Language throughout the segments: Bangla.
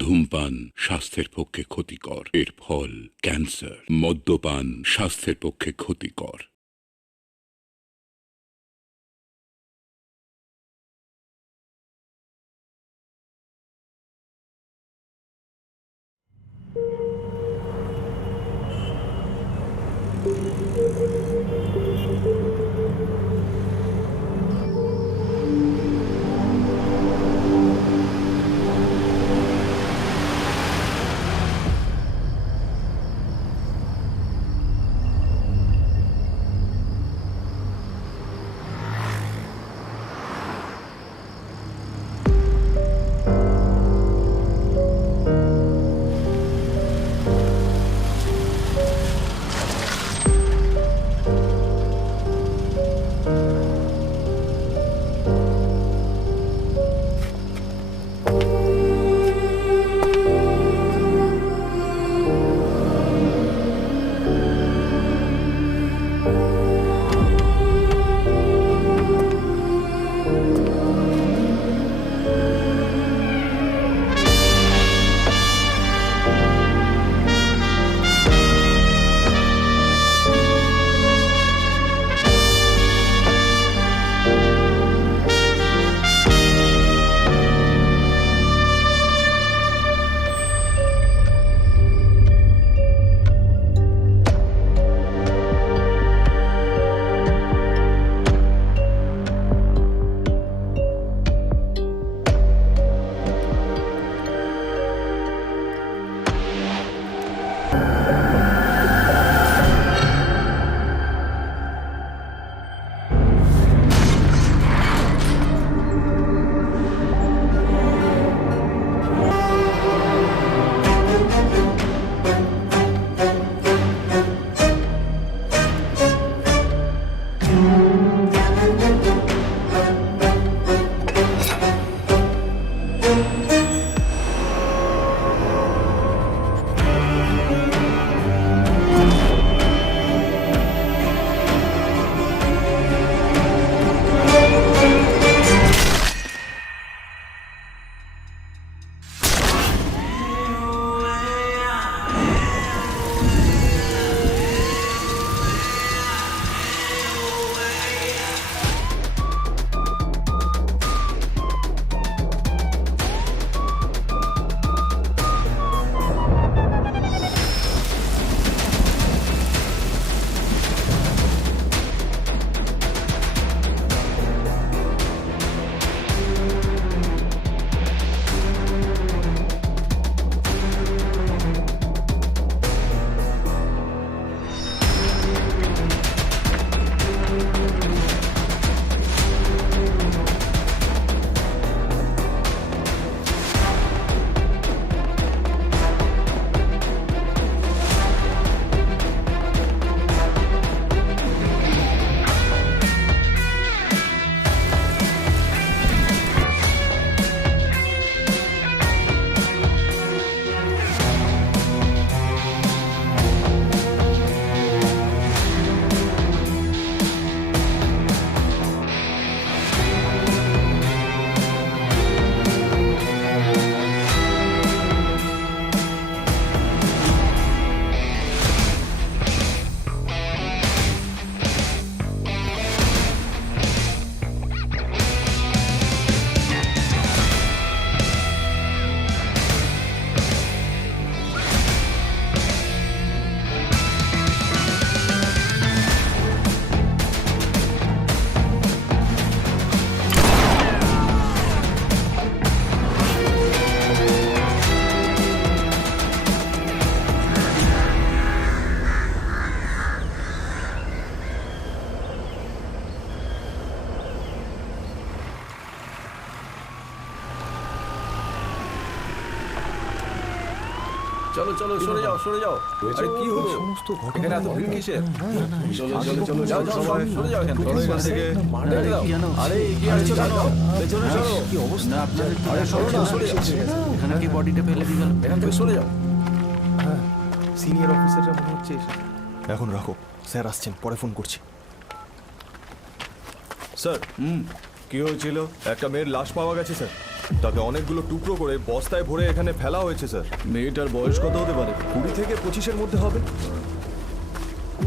ধূমপান স্বাস্থ্যের পক্ষে ক্ষতিকর, এর ফল ক্যান্সার। মদ্যপান স্বাস্থ্যের পক্ষে ক্ষতিকর। চলো চলো সরে যাও সরে যাও। আরে কি হলো? এখানে এত ভিড় কিসের? চলো চলো চলো যাও যাও সরে যাও এখান থেকে। দেখে দাও। আরে এগিয়ে আসছো কেন? পেছনে সরো। কি অবস্থা আপনাদের? আরে সরো না, সরে যাও। এখানে কি বডিটা ফেলে দিয়ে গেল? এখান থেকে সরে যাও। হ্যাঁ, সিনিয়র অফিসাররা মনে হচ্ছে এসেছে। এখন রাখো, স্যার আসছেন, পরে ফোন করছি। স্যার, কি হয়েছিল? একটা মেয়ের লাশ পাওয়া গেছে স্যার। তাকে অনেকগুলো টুকরো করে বস্তায় ভরে এখানে ফেলা হয়েছে স্যার। মেয়েটার বয়স কত হতে পারে? 20 থেকে 25-এর মধ্যে হবে।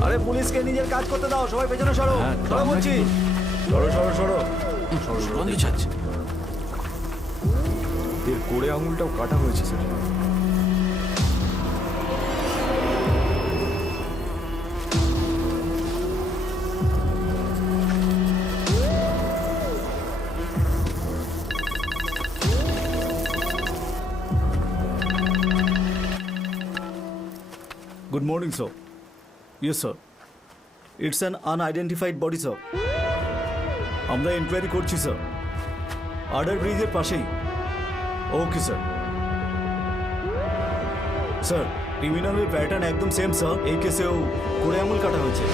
আরে পুলিশকে নিজের কাজ করতে দাও, সবাই পেছনে সরো। হ্যাঁ, সরো বলছি। সরো সরো সরো। সুগন্ধি ছাড়ছে। এর কোড়ে আঙুলটাও কাটা হয়েছে sir. Good morning, sir. Yes, sir. It's an unidentified body, sir. আমরা ইনকোয়ারি করছি স্যার, আডার ব্রিজের পাশেই। Okay sir. স্যার, ক্রিমিনালের প্যাটার্ন একদম সেম স্যার। এই কেসেও কোড়ে আঙুল কাটা হয়েছে।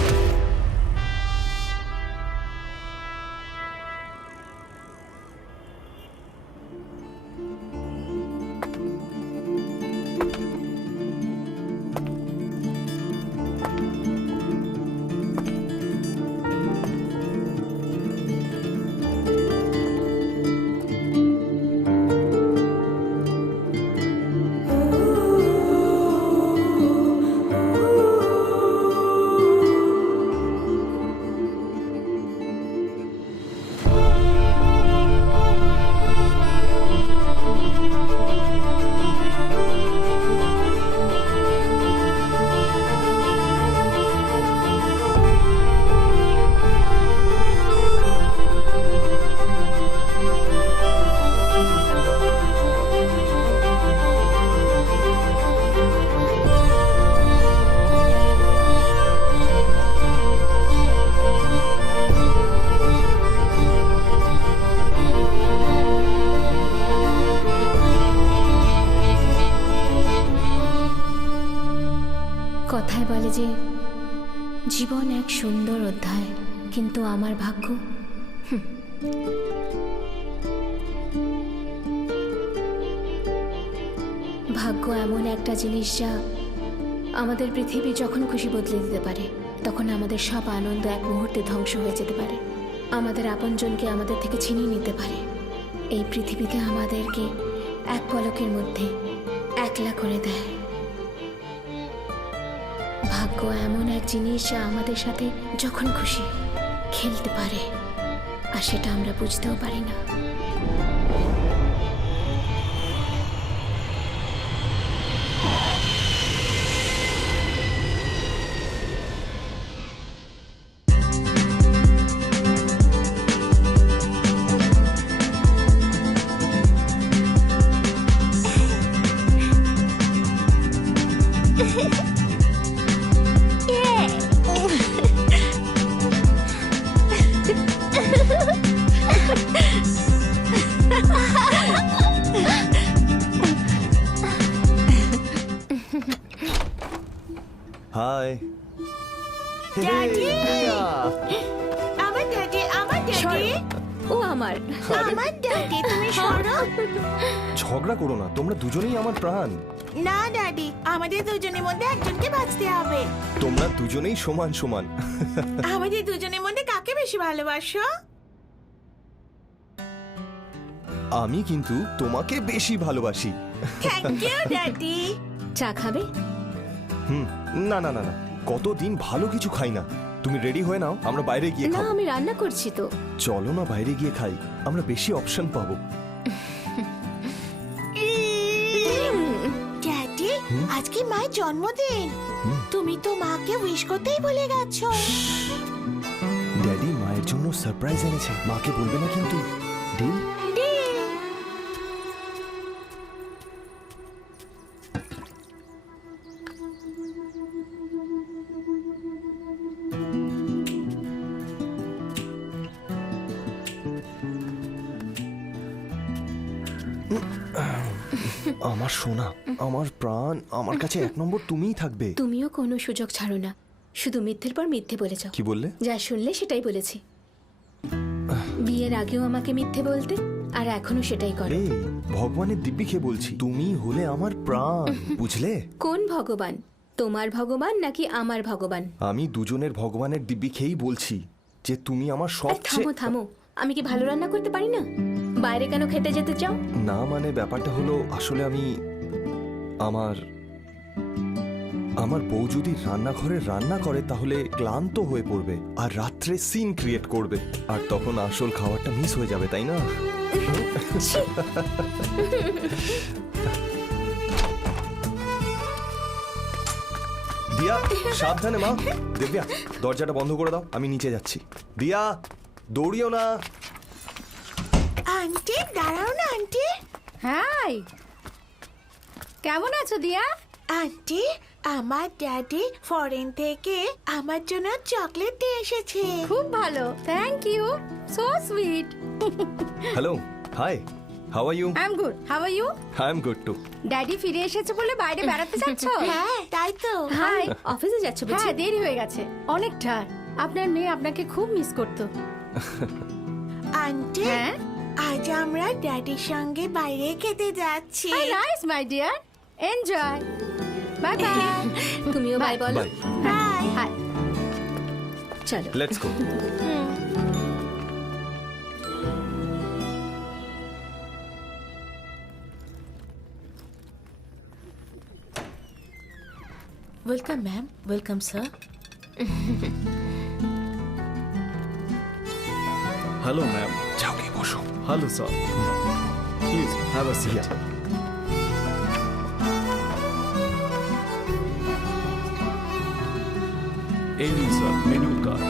কথায় বলে যে জীবন এক সুন্দর অধ্যায়, কিন্তু আমার ভাগ্য ভাগ্য এমন একটা জিনিস যা আমাদের পৃথিবী যখন খুশি বদলে দিতে পারে। তখন আমাদের সব আনন্দ এক মুহূর্তে ধ্বংস হয়ে যেতে পারে, আমাদের আপনজনকে আমাদের থেকে ছিনিয়ে নিতে পারে। এই পৃথিবীতে আমাদেরকে এক পলকের মধ্যে একলা করে দেয়। ভাগ্য এমন এক জিনিস যা আমাদের সাথে যখন খুশি খেলতে পারে, আর সেটা আমরা বুঝতেও পারি না। হাই। ড্যাডি আমার ড্যাডি ও আমার আমার ড্যাডি তুমি সরো। ঝগড়া করো না, তোমরা দুজনেই আমার প্রাণ। না ড্যাডি, আমাদের দুজনের মধ্যে একজনকে বাঁচতে হবে। তোমরা দুজনেই সমান সমান। আমাদের দুজনের মধ্যে কাকে বেশি ভালোবাসো? আমি কিন্তু তোমাকে বেশি ভালোবাসি। Thank you daddy. চা খাবে? না না না না, কতদিন ভালো কিছু খাই না। তুমি রেডি হয়ে নাও, আমরা বাইরে গিয়ে না, খাবো। আমি রান্না করছি তো। চলো না বাইরে গিয়ে খাই, আমরা বেশি অপশন পাবো। ড্যাডি, আজকে মায়ের জন্মদিন। তুমি তো মাকে উইশ করতেই ভুলে গেছো। ড্যাডি মায়ের জন্য সারপ্রাইজ এনেছে, মাকে বলবে না কিন্তু। ডিল? আমার সোনা, আমার প্রাণ, আমার কাছে এক নম্বর তুমিই থাকবে। তুমিও কোনো সুযোগ ছাড়ো না, শুধু মিথ্যের পর মিথ্যে বলেছ। কি বললে? যা শুনলে সেটাই বলেছি। বিয়ের আগেও আমাকে মিথ্যে বলতে, আর এখনো সেটাই করো। এই ভগবানের দিব্যি খেয়ে বলছি, তুমি হলে আমার প্রাণ, বুঝলে? কোন ভগবান, তোমার ভগবান নাকি আমার ভগবান? আমি দুজনের ভগবানের দিব্যি খেয়েই বলছি যে তুমি আমার এই সবচেয়ে। থামো থামো, আমি কি ভালো রান্না করতে পারি না? বাইরে কেন খেতে যেতে চাও? না মানে ব্যাপারটা হলো আসলে আমি আমার আমার বউ যদি রান্নাঘরে রান্না করে তাহলে ক্লান্ত হয়ে পড়বে আর রাত্রে সিন ক্রিয়েট করবে আর তখন আসল খাবারটা মিস হয়ে যাবে, তাই না? দিয়া সাবধানে মা। দিব্যা দরজাটা বন্ধ করে দাও, আমি নিচে যাচ্ছি। দিয়া দৌড়িও না। আন্টি দাঁড়াও না আন্টি। হাই, কেমন আছো দিয়া? আন্টি আমার ড্যাডি ফরেন থেকে আমার জন্য চকলেট দিয়ে এসেছে। খুব ভালো, thank you, so sweet. Hello, hi, how are you? I am good, how are you? I am good too. Daddy ফিরে এসেছে বলে বাইরে বেড়াতে যাচ্ছ? হ্যাঁ তাই তো। হাই, অফিসে যাচ্ছ বুঝি? হ্যাঁ দেরি হয়ে গেছে অনেকটা। আপনার মেয়ে আপনাকে খুব মিস করতো। আন্টি হ্যাঁ আজ আমরা ড্যাডির সঙ্গে বাইরে খেতে যাচ্ছি। Nice my dear, enjoy, bye bye. তুমিও বাই বলো। Bye, bye. হাই, চলো। Let's go. Welcome ma'am. Welcome sir. Hello ma'am. যাও গিয়ে বসো। Hello sir, please have a seat. এই নিন স্যার মেনু কার্ড।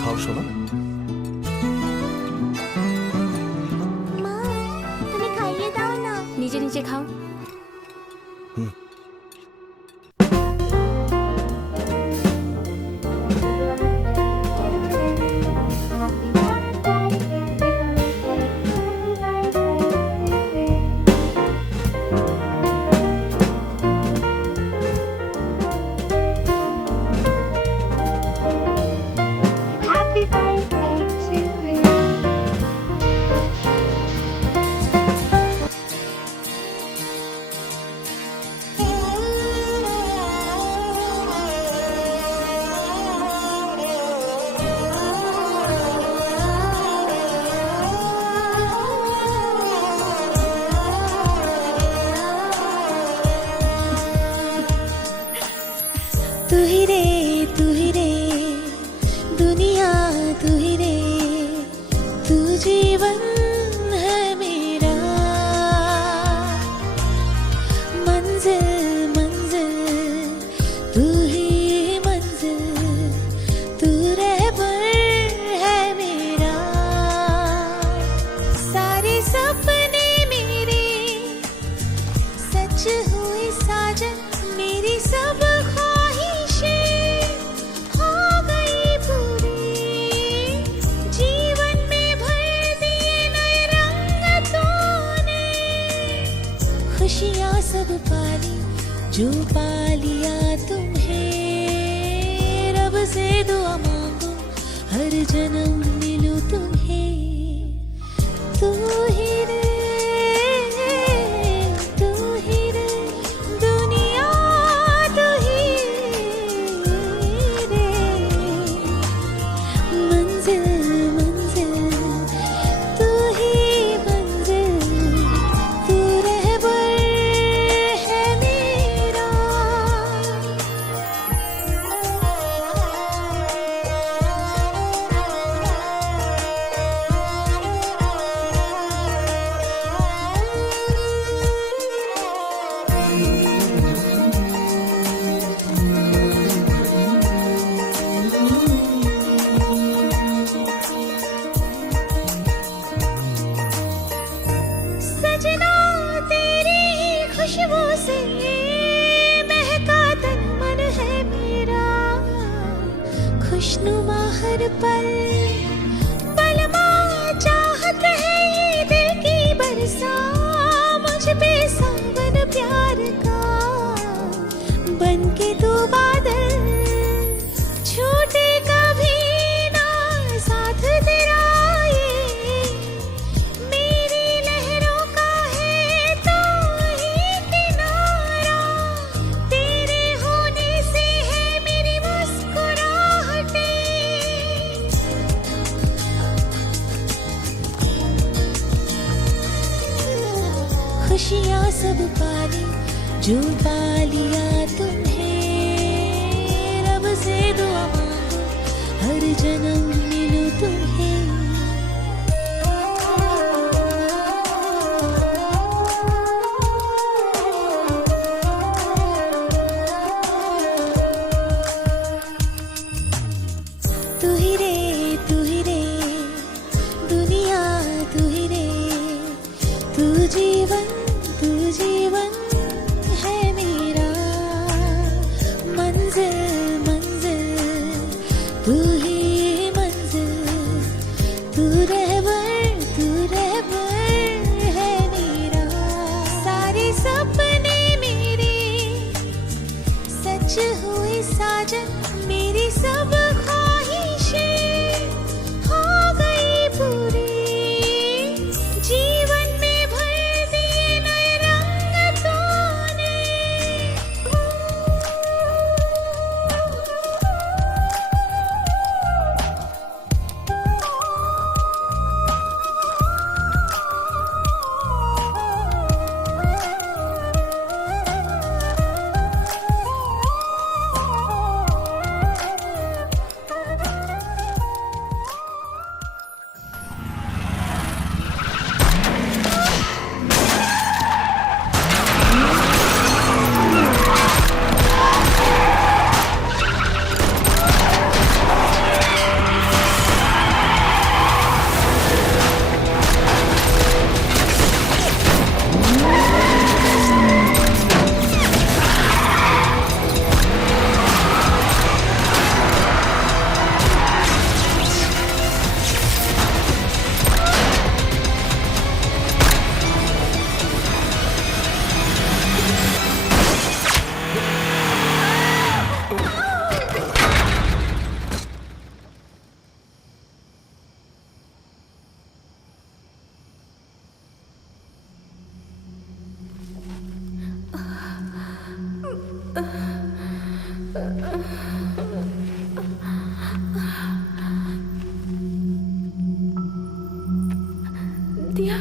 খাও শোনা। মা তুমি খাইয়ে দাও না। নিজে নিজে খাও। तू ही रे दुनिया तू ही रे, तू जीवन है मेरा। मंजिल मंजिल तू ही मंजिल, तू रहबर है मेरा। सारे सपने मेरे सच हुए साजन, मेरी सब ख्वाहिशें हो गई पूरी। जीवन में भर दिए नए रंग तूने, खुशियाँ सब पाली जो पा लिया तुम्हें। रब से दुआ मांगो हर जन्म मिलूं तुम्हें। तू ही रे दुनिया, तू ही रे मंजिल मंजिल, तू ही मंजिल, तू रहबर है मेरा। खुशियाँ सब पाली जो पा लिया तुम्हें, रब से दुआ मांगो हर जन्म मिलूं तुम्हें। तू ही रे दुनिया तू ही रे, तू जीवन है मेरा, मंजिल मंजिल तू ही मंजिल, तू रहबर है मेरा। सारे सपने मेरे सच हुए साजन, मेरी सब ख्वाहिशें हो गई पूरी, जीवन में भर दिए नए रंग तूने। दिया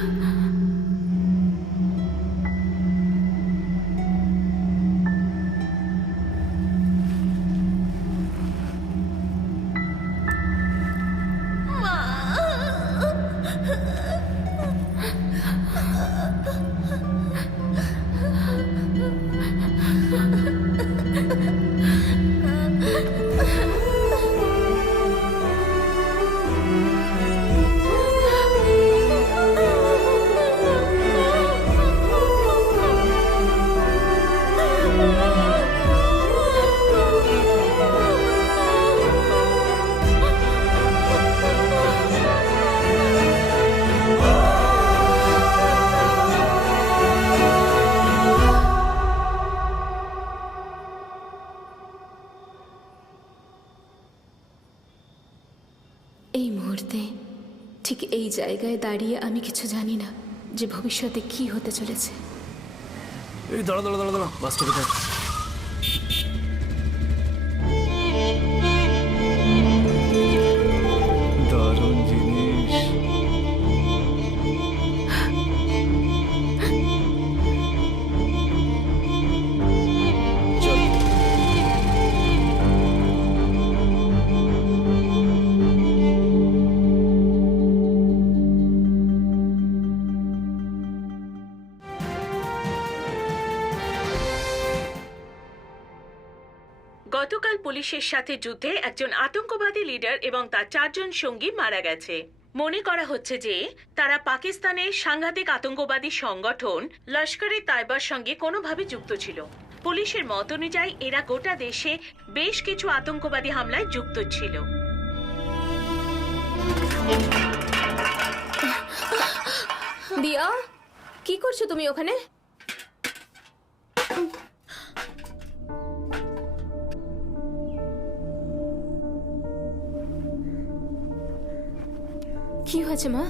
এই মুহূর্তে ঠিক এই জায়গায় দাঁড়িয়ে আমি কিছু জানি না যে ভবিষ্যতে কি হতে চলেছে। এই দাঁড়া বাসটা কোথায়? দারুণ জিনিস। গতকাল পুলিশের সাথে যুদ্ধে একজন আতঙ্কবাদী লিডার এবং তার 4 জন সঙ্গী মারা গেছে। মনে করা হচ্ছে যে তারা পাকিস্তানের সাংঘাতিক আতঙ্কবাদী সংগঠন লস্করে তাইবার সঙ্গে কোনোভাবে যুক্ত ছিল। পুলিশের মত অনুযায়ী এরা গোটা দেশে বেশ কিছু আতঙ্কবাদী হামলায় যুক্ত ছিল। দিয়া, কি করছো তুমি ওখানে? কি হয়েছে মা?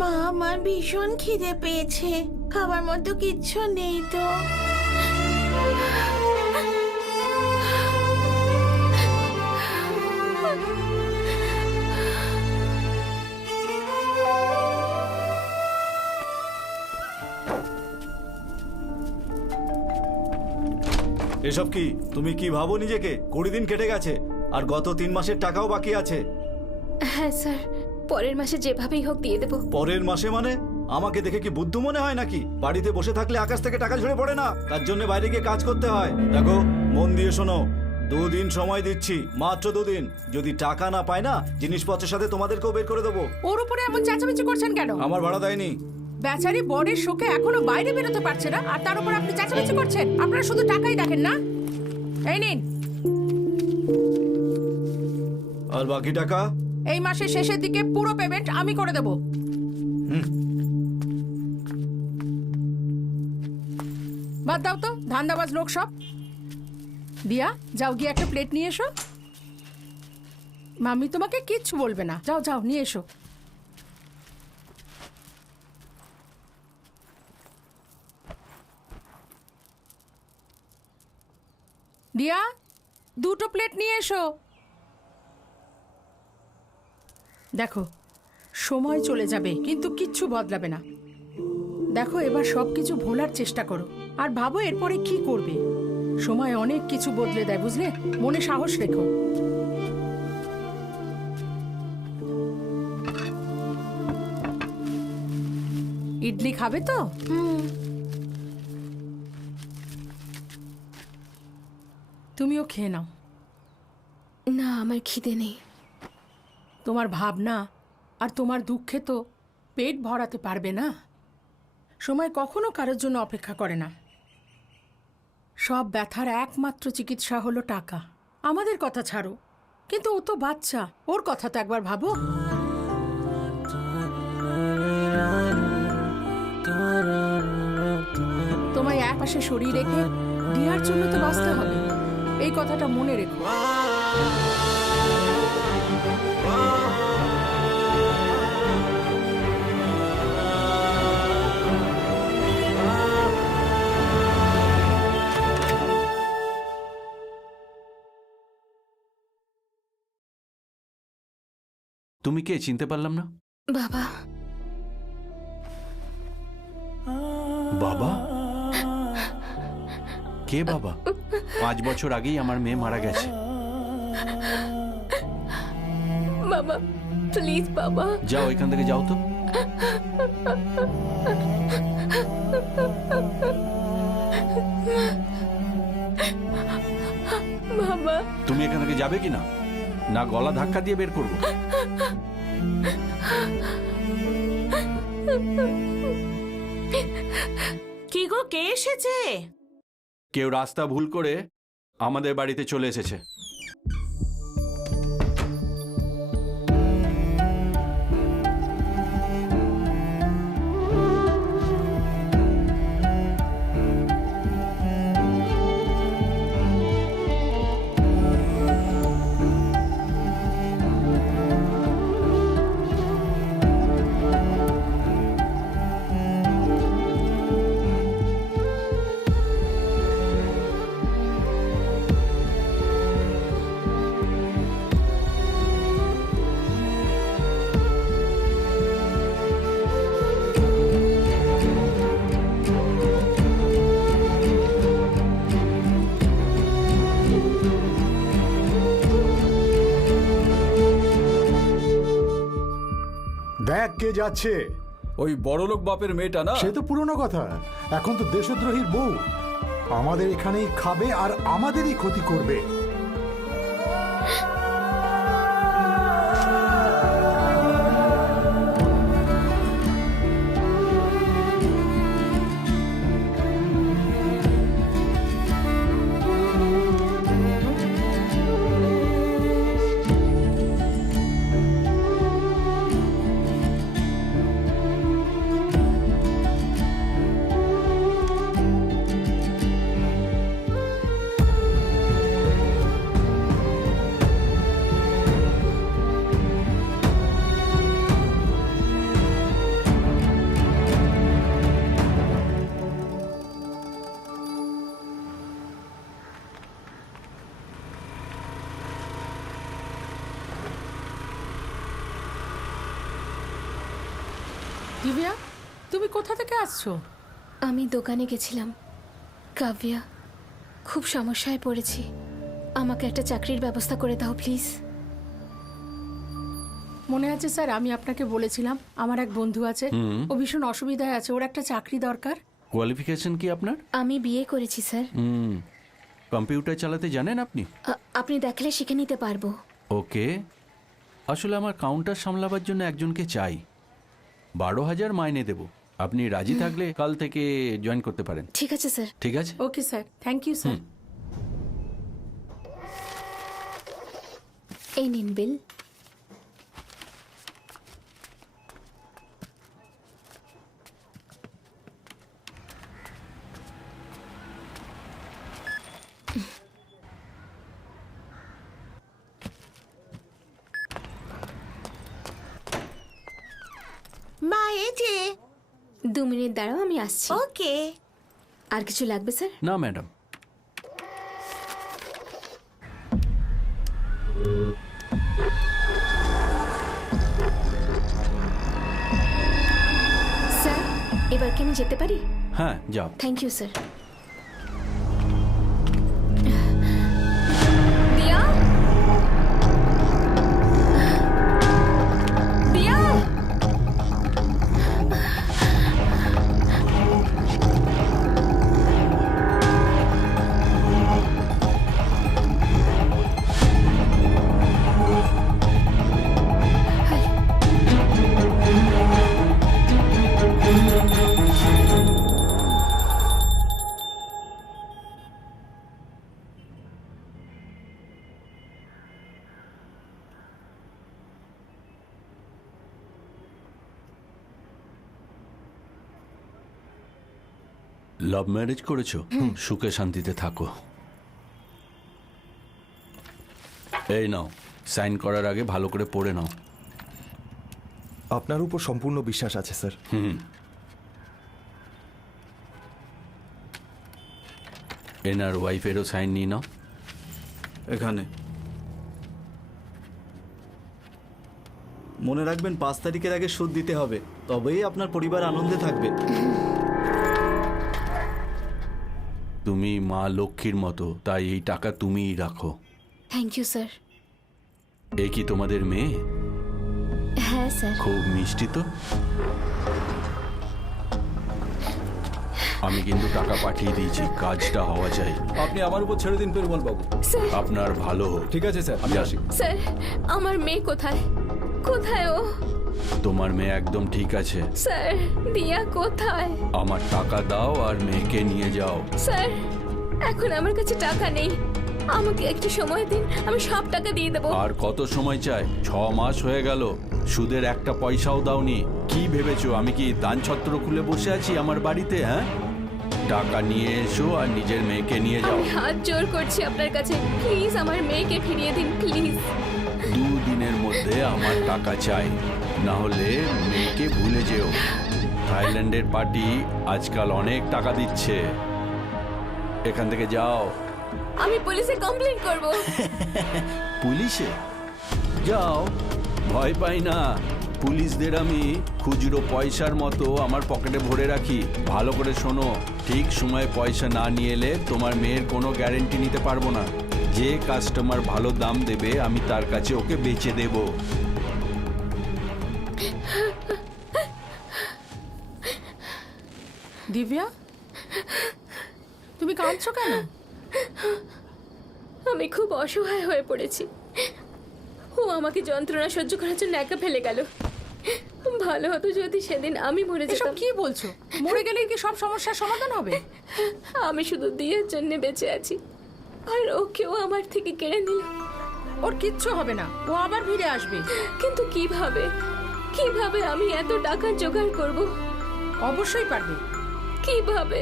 মা, আমার ভীষণ খিদে পেয়েছে, খাবার মতো কিচ্ছু নেই তো। এসব কি? তুমি কি ভাবো নিজেকে? 20 দিন কেটে গেছে আর গত 3 মাসের টাকাও বাকি আছে। হ্যাঁ স্যার, পরের মাসে যেভাবেই হোক দিয়ে দেবো। পরের মাসে মানে? আমাকে দেখে কি বুদ্ধু মনে হয় নাকি? বাড়িতে বসে থাকলে আকাশ থেকে টাকা ঝরে পড়ে না, তার জন্য বাইরে গিয়ে কাজ করতে হয়। দেখো, মন দিয়ে শোনো, 2 দিন সময় দিচ্ছি, মাত্র 2 দিন। যদি টাকা না পায় না, জিনিসপত্রের সাথে তোমাদেরকেও বের করে দেবো। ওর উপরে এমন চেঁচামেচি করছেন কেন? আমার ভাড়া দেয়নি। বেচারি বরের শোকে এখনো বাইরে বেরোতে পারছে না, আর তার উপর আপনি চেঁচামেচি করছেন। আপনারা শুধু টাকাই দেখেন না? এই নিন, আর বাকি টাকা? এই মাসের শেষের দিকে পুরো পেমেন্ট আমি করে দেব। বাদ দাও তো, ধান্দাবাজ লোক সব। দিয়া, যাও গিয়ে একটা প্লেট নিয়ে এসো। মাম্মি তোমাকে কিচ্ছু বলবে না, যাও যাও নিয়ে এসো। দিয়া, 2টো প্লেট নিয়ে এসো। দেখো, সময় চলে যাবে কিন্তু কিচ্ছু বদলাবে না। দেখো, এবার সবকিছু ভোলার চেষ্টা করো আর ভাবো এরপরে কি করবে। সময় অনেক কিছু বদলে দেয়, বুঝলে? মনে সাহস রেখো। ইডলি খাবে তো? তুমিও খেয়ে নাও। না, আমার খিদে নেই। তোমার ভাবনা আর তোমার দুঃখে তো পেট ভরাতে পারবে না। সময় কখনো কারোর জন্য অপেক্ষা করে না। সব ব্যথার একমাত্র চিকিৎসা হলো টাকা। আমাদের কথা ছাড়ো, কিন্তু ও তো বাচ্চা, ওর কথা তো একবার ভাবো। তোমায় এক পাশে সরিয়ে রেখে দিয়ার জন্য তো বাঁচতে হবে, এই কথাটা মনে রেখো। তুমি কে চিনতে পারলাম না? বাবা। বাবা? কে বাবা? 5 বছর আগেই আমার মেয়ে মারা গেছে। বাবা প্লিজ বাবা। যাও এখান থেকে, যাও তো। বাবা তুমি এখান থেকে যাবে কি না? না গলা ধাক্কা দিয়ে বের করবো? কি গো, কে এসেছে? কেউ রাস্তা ভুল করে আমাদের বাড়িতে চলে এসেছে। দেখ কে যাচ্ছে। ওই বড়লোক বাপের মেয়েটা না? সে তো পুরনো কথা, এখন তো দেশদ্রোহীর বউ। আমাদের এখানেই খাবে আর আমাদেরই ক্ষতি করবে। দিব্যা, তুমি কোথা থেকে আসছো? আমি দোকানে গেছিলাম। কাব্যা, খুব সমস্যায় পড়েছি, আমাকে একটা চাকরির ব্যবস্থা করে দাও প্লিজ। মনে আছে স্যার, আমি আপনাকে বলেছিলাম আমার এক বন্ধু আছে, ও ভীষণ অসুবিধায় আছে, ওর একটা চাকরি দরকার। কোয়ালিফিকেশন কি আপনার? আমি বিয়ে করেছি স্যার। কম্পিউটার চালাতে জানেন আপনি? আপনি দেখলে শিখে নিতে পারবো। ওকে, আসলে আমার কাউন্টার সামলাবার জন্য একজনকে চাই। 12,000 মাইনে দেব। আপনি রাজি থাকলে কাল থেকে জয়েন করতে পারেন। ঠিক আছে স্যার। ঠিক আছে। Okay sir, thank you sir. এই নিন বিল। মা এই যে। 2 মিনিট দাঁড়াও, আমি আসছি। ওকে। আর কিছু লাগবে স্যার? না ম্যাডাম। স্যার, এবার কি আমি যেতে পারি? হ্যাঁ, যাও। Thank you sir. Diya, Diya, love marriage করেছো? সুখে শান্তিতে থাকো। এই নাও, সাইন করার আগে ভালো করে পড়ে নাও। আপনার উপর সম্পূর্ণ বিশ্বাস আছে স্যার। এনার ওয়াইফেরও সাইন নিয়ে নাও। এখানে মনে রাখবেন 5 তারিখের আগে সুদ দিতে হবে, তবেই আপনার পরিবার আনন্দে থাকবে। তুমি মা লক্ষ্মীর মতো, তাই এই টাকা তুমিই রাখো। Thank you sir. এ কি তোমাদের মেয়ে? হ্যাঁ স্যার। খুব মিষ্টি তো। আমি কিন্তু টাকা পাঠিয়ে দিয়েছি, কাজটা হওয়া চাই। আপনি আমার উপর ছেড়ে দিন পেরুমল বাবু। স্যার, আপনার ভালো হোক। ঠিক আছে স্যার, আমি আসি। স্যার, আমার মেয়ে কোথায়? কোথায় ও? তোমার মেয়ে একদম ঠিক আছে। স্যার, দিয়া কোথায়? আমার টাকা দাও আর মেয়েকে নিয়ে যাও। স্যার, এখন আমার কাছে টাকা নেই, আমাকে একটু সময় দিন, আমি সব টাকা দিয়ে দেবো। আর কত সময় চাই? 6 মাস হয়ে গেল, সুদের একটা পয়সাও দাওনি। কি ভেবেছো আমি কি দান ছত্র খুলে বসে আছি আমার বাড়িতে? হ্যাঁ, টাকা নিয়ে এসো আর নিজের মেয়েকে নিয়ে যাও। আমি হাত জোর করছি আপনার কাছে, প্লিজ আমার মেয়েকে ফিরিয়ে দিন প্লিজ। 2 দিনের মধ্যে আমার টাকা চাই, না হলে মেয়েকে ভুলে যেও। থাইল্যান্ডের পার্টি আজকাল অনেক টাকা দিচ্ছে। এখান থেকে যাও। আমি পুলিশে কমপ্লেইন করব। পুলিশে যাও, ভয় পাই না। পুলিশদের আমি খুচরো পয়সার মতো আমার পকেটে ভরে রাখি। ভালো করে শোনো, ঠিক সময়ে পয়সা না নিয়ে এলে তোমার মেয়ের কোনো গ্যারেন্টি নিতে পারবো না। যে কাস্টমার ভালো দাম দেবে আমি তার কাছে ওকে বেচে দেব। দিব্যা, তুমি কাঁদছো কেন? আমি খুব অসহায় হয়ে পড়েছি, ও আমাকে যন্ত্রণা সহ্য করার জন্য একা ফেলে গেল। ভালো হতো যদি সেদিন আমি মরে এসব যেতাম। কি বলছো? মরে গেলে কি সব সমস্যার সমাধান হবে? আমি শুধু দিয়ের জন্য বেঁচে আছি, আর ওকেও আমার থেকে কেড়ে নিল। ওর কিচ্ছু হবে না, ও আবার ফিরে আসবে। কিন্তু কিভাবে কিভাবে আমি এত টাকা জোগাড় করব? অবশ্যই পারবে। কিভাবে?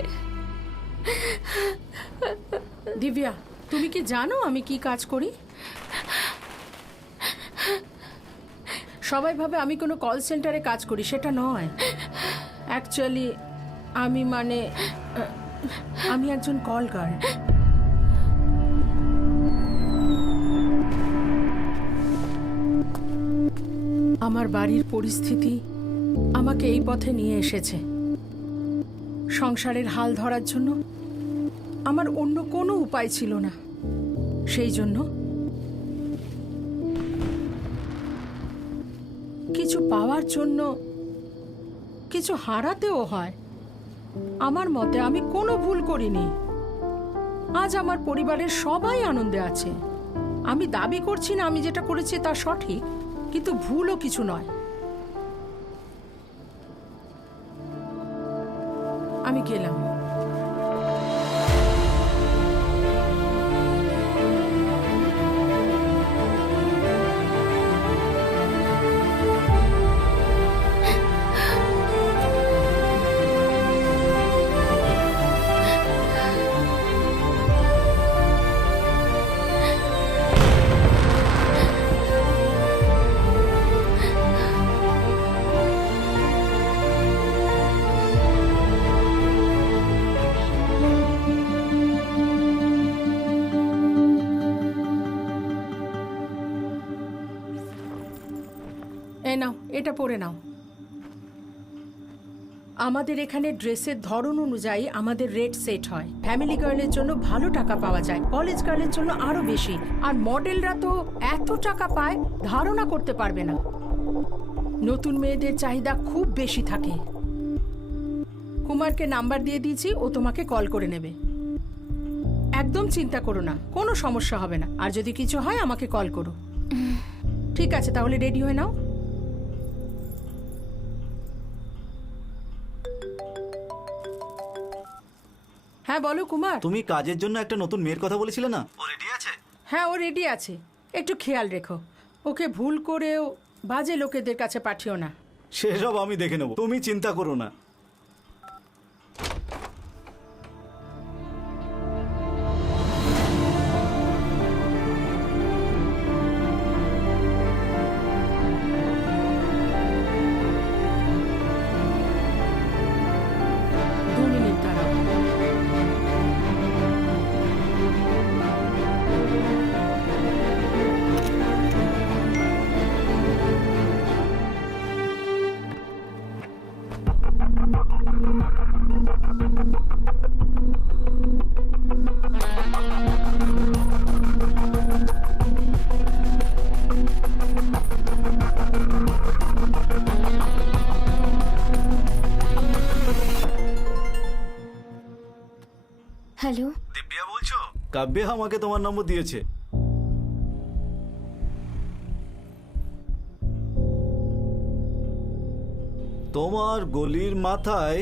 দিব্যা, তুমি কি জানো আমি কি কাজ করি? সবাই ভাবে আমি কোনো কল সেন্টারে কাজ করি, সেটা নয়। অ্যাকচুয়ালি আমি একজন কল গার্ল। আমার বাড়ির পরিস্থিতি আমাকে এই পথে নিয়ে এসেছে। সংসারের হাল ধরার জন্য আমার অন্য কোনো উপায় ছিল না। সেই জন্য কিছু পাওয়ার জন্য কিছু হারাতেও হয়। আমার মতে আমি কোনো ভুল করিনি। আজ আমার পরিবারের সবাই আনন্দে আছে। আমি দাবি করছি না আমি যেটা করেছি তা সঠিক, কিন্তু ভুলও কিছু নয়। আমি গেলাম। এই নাও, এটা পরে নাও। আমাদের এখানে ড্রেসের ধরন অনুযায়ী আমাদের রেট সেট হয়। ফ্যামিলি গার্লের জন্য ভালো টাকা পাওয়া যায়, কলেজ গার্লের জন্য আরো বেশি, আর মডেলরা তো এত টাকা পায় ধারণা করতে পারবে না। নতুন মেয়েদের চাহিদা খুব বেশি থাকে। কুমারকে নাম্বার দিয়ে দিয়েছি, ও তোমাকে কল করে নেবে। একদম চিন্তা করো না, কোনো সমস্যা হবে না। আর যদি কিছু হয় আমাকে কল করো। ঠিক আছে, তাহলে রেডি হয়ে নাও। হ্যাঁ বলো কুমার। তুমি কাজের জন্য একটা নতুন মেয়ের কথা বলেছিলে না, ও রেডি আছে? হ্যাঁ, ও রেডি আছে। একটু খেয়াল রেখো, ওকে ভুল করেও বাজে লোকেদের কাছে পাঠিও না। সেসব আমি দেখে নেব, তুমি চিন্তা করো না। হ্যালো, দিব্যা বলছো? কাব্য আমাকে তোমার নম্বর দিয়েছে। তোমার গলির মাথায়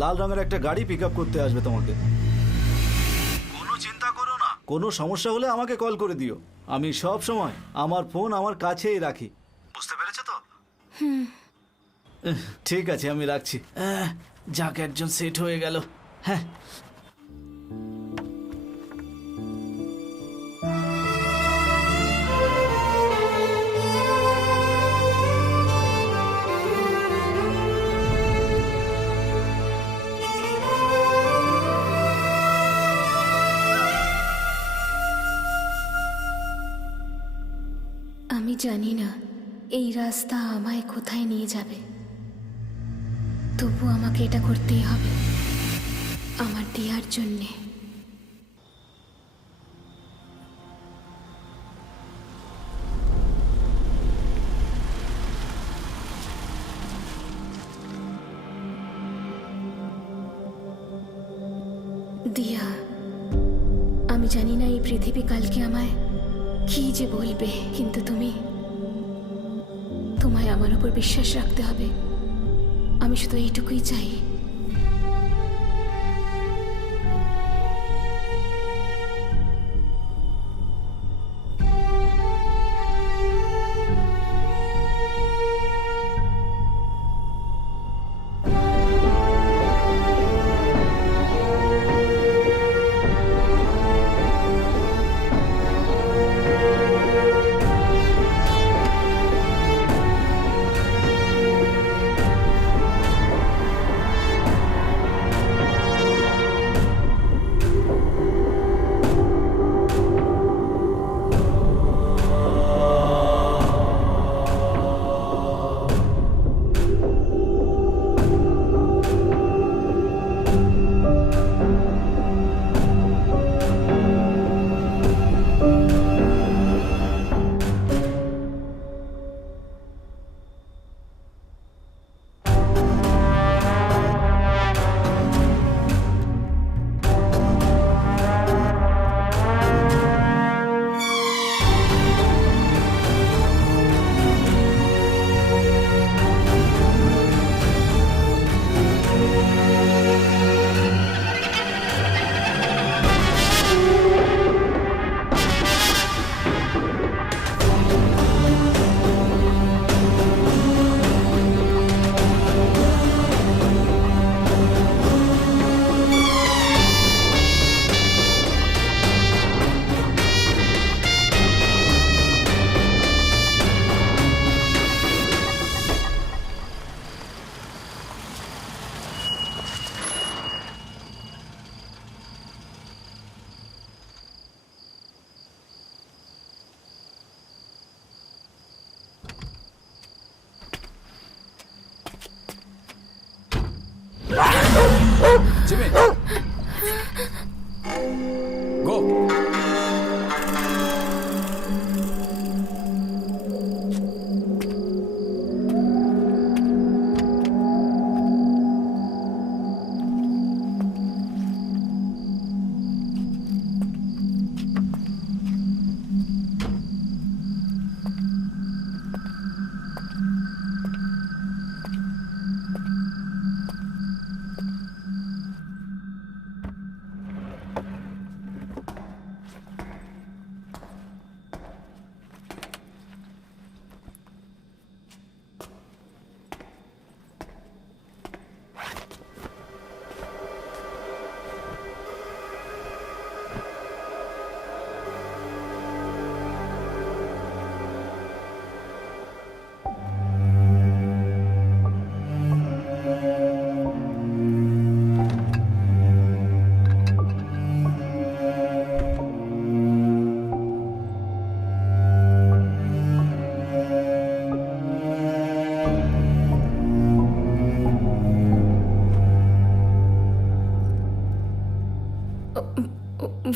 লাল রঙের একটা গাড়ি পিক আপ করতে আসবে তোমাকে। কোনো চিন্তা করো না, কোনো সমস্যা হলে আমাকে কল করে দিও। আমি সব সময় আমার ফোন আমার কাছেই রাখি, বুঝতে পেরেছো তো? ঠিক আছে, আমি রাখছি। যাক, একজন সেট হয়ে গেল। হ্যাঁ, আমি জানি না এই রাস্তা আমায় কোথায় নিয়ে যাবে, তবু আমাকে এটা করতেই হবে আমার দিয়ার জন্যে। দিয়া, আমি জানি না এই পৃথিবী কালকে আমায় কি যে বলবে, কিন্তু তোমায় আমার উপর বিশ্বাস রাখতে হবে। আমি শুধু এইটুকুই চাই।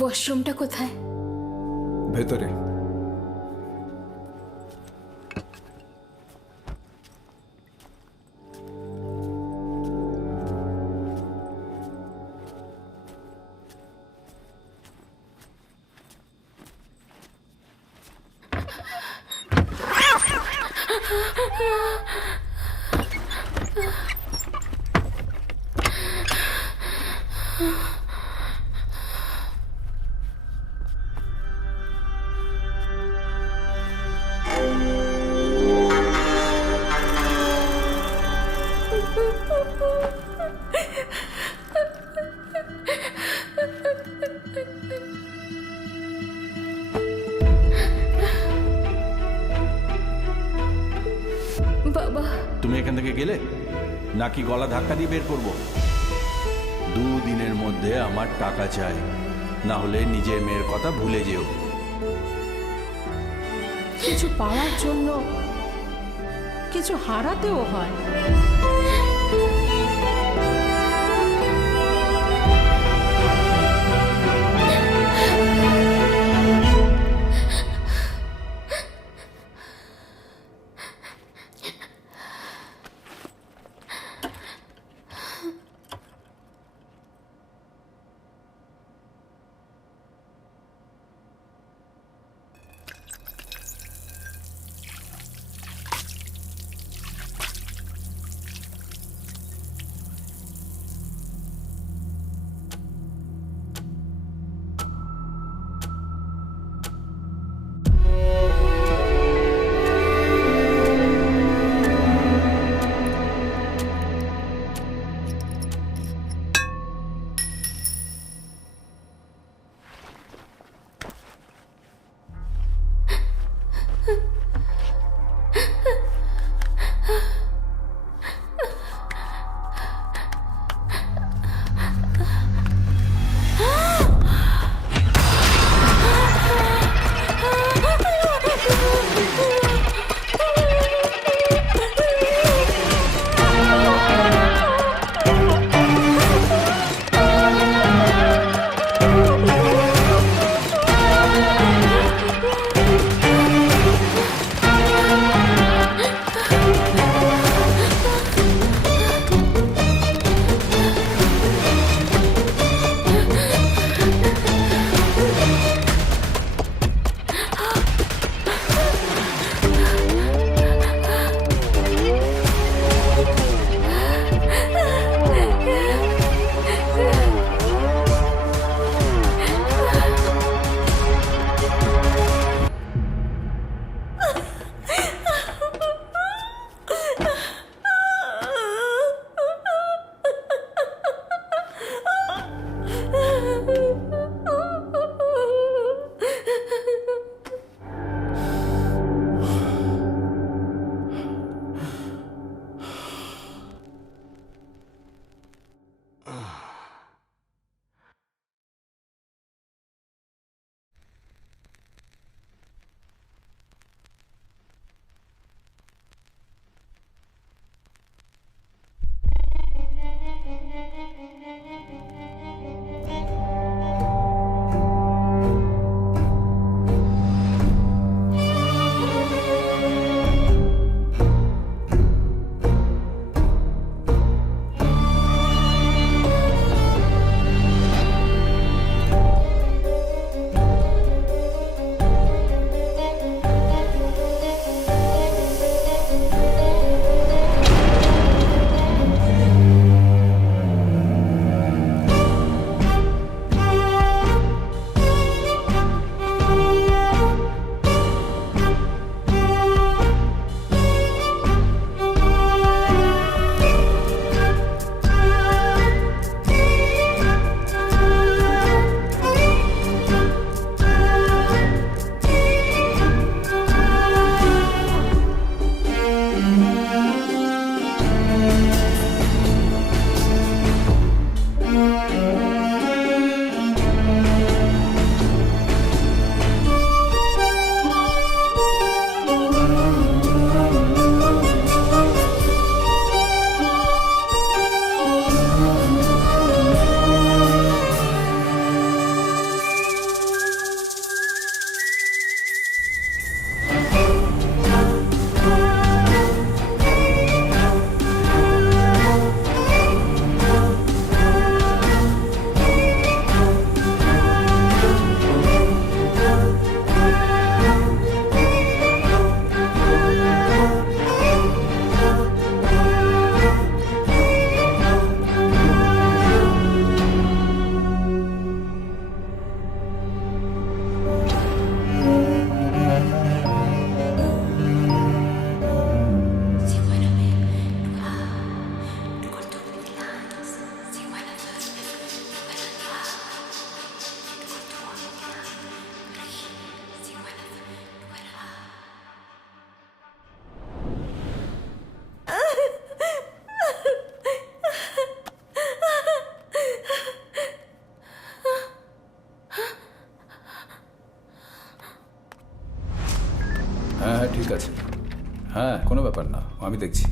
ওয়াশরুমটা কোথায়? ভেতরে। বাবা, তুমি এখান থেকে গেলে নাকি গলা ধাক্কা দিয়ে বের করবো? 2 দিনের মধ্যে আমার টাকা চাই, না হলে নিজের মেয়ের কথা ভুলে যেও। কিছু পাওয়ার জন্য কিছু হারাতেও হয়। ঠিক আছে, হ্যাঁ কোনো ব্যাপার না, আমি দেখছি।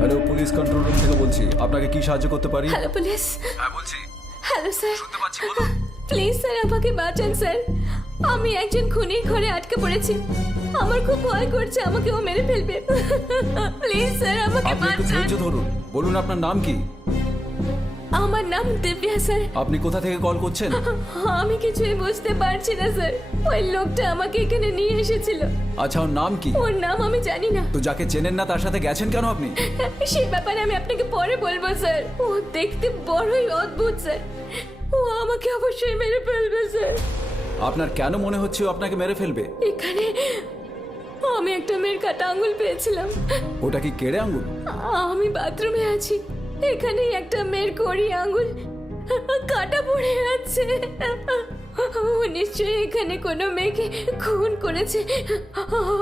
হ্যালো, পুলিশ কন্ট্রোল রুম থেকে বলছি, আপনাকে কি সাহায্য করতে পারি? Hello police. হ্যাঁ বলছি, হ্যালো স্যার, শুনতে পাচ্ছি, বলুন। প্লিজ স্যার আমাকে বাঁচান স্যার। আমি একজন খুনির ঘরে আটকে পড়েছি। আমার খুব ভয় করছে, আমাকে ও মেরে ফেলবে। প্লিজ স্যার আমাকে আপনি একটু বাঁচান। ধৈর্য ধরুন, বলুন আপনার নাম কি? আমার নাম দিব্যা স্যার। আপনি কোথা থেকে কল করছেন? আমি কিছুই বুঝতে পারছি না স্যার। ওই লোকটা আমাকে এখানে নিয়ে এসেছিল। আচ্ছা, ওর নাম কি? ওর নাম আমি জানি না। তো যাকে চেনেন না তার সাথে গেছেন কেন আপনি? সেই ব্যাপারে আমি আপনাকে পরে বলবো স্যার। ও দেখতে বড়ই অদ্ভুত স্যার। ও আমাকে অবশ্যই মেরে ফেলবে স্যার। আপনার কেন মনে হচ্ছে ও আপনাকে মেরে ফেলবে? এখানে আমি একটা মেয়ের কাটা আঙুল পেয়েছিলাম। ওটা কি কেড়ে আঙুল? আমি বাথরুমে আছি, এখানেই একটা মেয়ের কড়ি আঙুল কাটা পড়ে আছে। ও নিশ্চয়ই এখানে কোনো মেয়েকে খুন করেছে।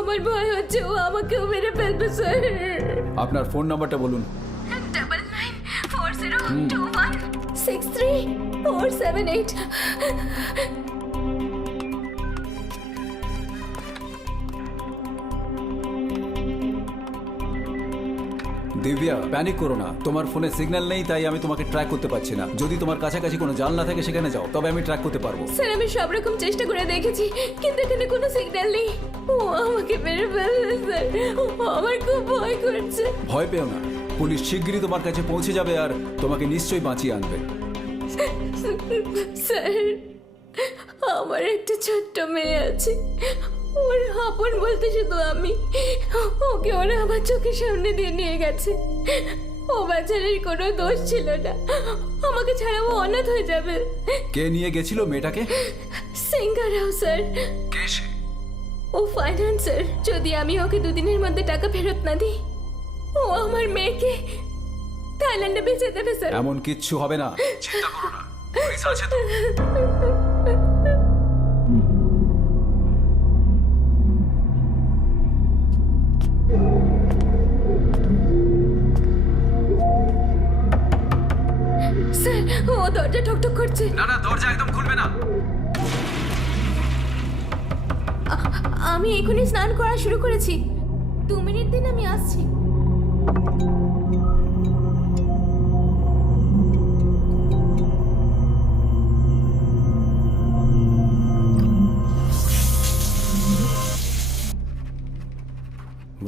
আমার ভয় হচ্ছে ও আমাকেও মেরে ফেলবে স্যার। আপনার ফোন নাম্বারটা বলুন। 994021634778। দিব্যা, প্যানিক করো না। তোমার ফোনে সিগন্যাল নেই, তাই আমি তোমাকে ট্র্যাক করতে পারছি না। যদি তোমার কাছাকাছি কোনো জানলা থাকে সেখানে যাও, তবে আমি ট্র্যাক করতে পারবো। স্যার আমি সব রকম চেষ্টা করে দেখেছি, কিন্তু এখানে কোনো সিগন্যাল নেই। ও আমাকে মেরে ফেলবে স্যার। আমার খুব ভয় করছে। ভয় পেও না, পুলিশ শিগগিরই তোমার কাছে পৌঁছে যাবে আর তোমাকে নিশ্চয়ই বাঁচিয়ে আনবে। স্যার আমার একটা ছোট্ট মেয়ে আছে, ওর আপন বলতে শুধু আমি। ওকে ওরা আমার চোখের সামনে দিয়ে নিয়ে গেছে। ও বাচ্চাদের কোনো দোষ ছিল না, আমাকে ছাড়া ও অনাথ হয়ে যাবে। কে নিয়ে গেছিল মেয়েটাকে? সিঙ্গার রাও স্যার। কে সে? ও ফাইন্যান্সার। যদি আমি ওকে দুদিনের মধ্যে টাকা ফেরত না দিই, ও আমার মেয়েকে থাইল্যান্ডে বেঁচে দেবে স্যার। এমন কিচ্ছু হবে না, চিন্তা করো না, পুলিশ আছে তো। স্যার ও দরজা ঠকঠক করছে। না না, দরজা একদম খুলবে না। আমি এখনই স্নান করা শুরু করেছি, 2 মিনিট দিন আমি আসছি।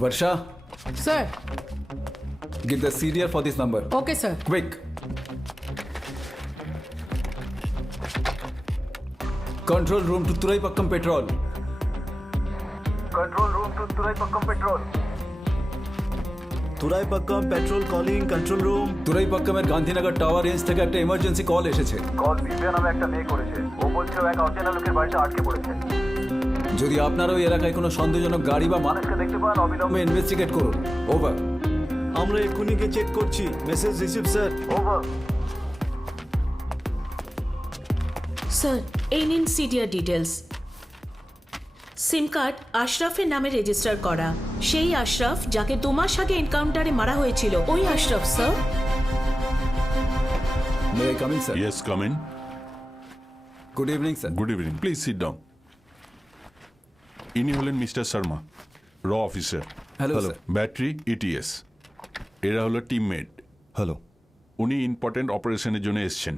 Varsha, sir. get the serial for this number. Okay sir. Quick. Control room to Turaipakkam Petrol. Thoraipakkam patrol calling control room. তুরাইপাক্কামের গান্ধীনগর টাওয়ার রেঞ্জ থেকে একটা এমার্জেন্সি কল এসেছে। যদি আপনার ওই এলাকায় কোনো সন্দেহজনক গাড়ি বা মানুষকে দেখতে পান, অবিলম্বে ইনভেস্টিগেট করুন। ওভার। আমরা এক্ষুনি গিয়ে চেক করছি। Message receive sir. Over. Sir এই নিন সিডিআর ডিটেলস। সিম কার্ড আশরাফের নামে রেজিস্টার করা। সেই আশরাফ যাকে 2 মাস আগে এনকাউন্টারে মারা হয়েছিল, ওই Ashraf sir. May I come in sir? Yes, come in. Good evening sir. Good evening. Please sit down. ইনি হলেন মিস্টার শর্মা, র officer. Hello sir. Battery ETS. এরা হলো টিমমেট। হ্যালো। উনি ইম্পর্টেন্ট অপারেশনের জন্য এসছেন।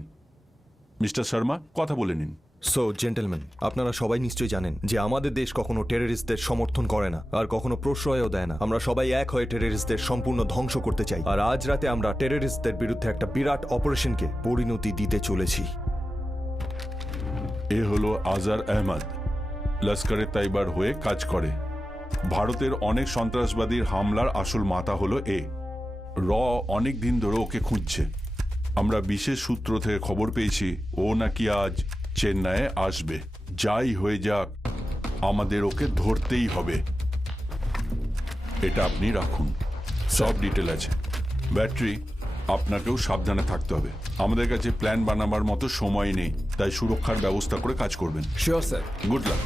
মিস্টার শর্মা, কথা বলে নিন। সো জেন্টলম্যান, আপনারা সবাই নিশ্চয়ই জানেন যে আমাদের দেশ কখনো টেররিস্টদের সমর্থন করে না আর কখনো প্রশ্রয়ও দেয় না। আমরা সবাই এক হয়ে টেররিস্টদের সম্পূর্ণ ধ্বংস করতে চাই। আর আজ রাতে আমরা টেররিস্টদের বিরুদ্ধে একটা বিরাট অপারেশনকে পরিণতি দিতে চলেছি। এ হলো আজার আহমদ, লস্করে তাইবার হয়ে কাজ করে। ভারতের অনেক সন্ত্রাসবাদীর হামলার আসল মাথা হলো এ। র অনেক দিন ধরে ওকে খুঁজছে। আমরা বিশেষ সূত্র থেকে খবর পেয়েছি ও নাকি আজ চেন্নাইয়ে আসবে। যাই হয়ে যাক, আমাদের ওকে ধরতেই হবে। এটা আপনি রাখুন, সব ডিটেল আছে। ব্যাটারি, আপনাকেও সাবধানে থাকতে হবে। আমাদের কাছে প্ল্যান বানাবার মতো সময় নেই, তাই সুরক্ষার ব্যবস্থা করে কাজ করবেন। Sure sir. Good luck.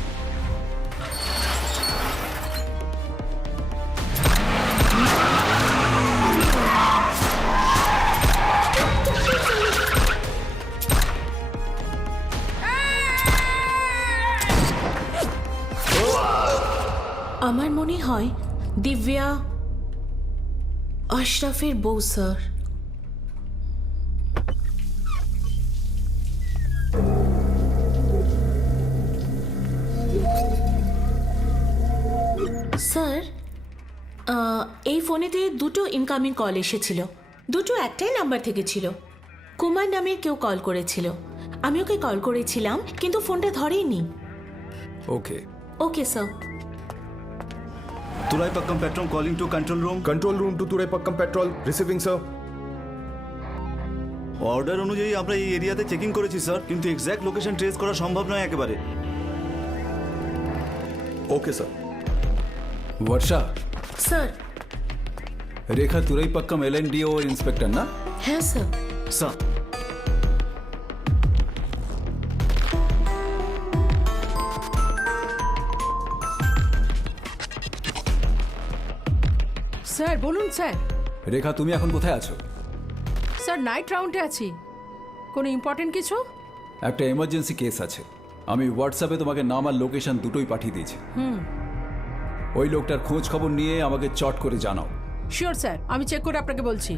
হয় দিব্যা আশরাফের বউ স্যার। স্যার এই ফোনেতে দুটো ইনকামিং কল এসেছিল, দুটো একটাই নাম্বার থেকে ছিল। কুমার নামে কেউ কল করেছিল, আমি ওকে কল করেছিলাম কিন্তু ফোনটা ধরেইনি। Okay okay sir. Thoraipakkam patrol calling to control room. Control room to Thoraipakkam patrol, receiving sir. Order অনুযায়ী আমরা এই এরিয়াতে চেকিং করেছি স্যার, কিন্তু এক্স্যাক্ট লোকেশন ট্রেস করা সম্ভব নয় একেবারে। Okay sir. Varsha, sir. Rekha Thoraipakkam LNDO inspector না? হ্যাঁ স্যার। স্যার স্যার বলুন স্যার। রেখা, তুমি এখন কোথায় আছো? স্যার নাইট রাউন্ডে আছি। কোনো ইম্পর্টেন্ট কিছু? একটা এমার্জেন্সি কেস আছে। আমি হোয়াটসঅ্যাপে তোমাকে নাম আর লোকেশন দুটোই পাঠিয়ে দিয়েছি। ওই লোকটার খোঁজ খবর নিয়ে আমাকে চট করে জানাও। শিওর স্যার, আমি চেক করে আপনাকে বলছি।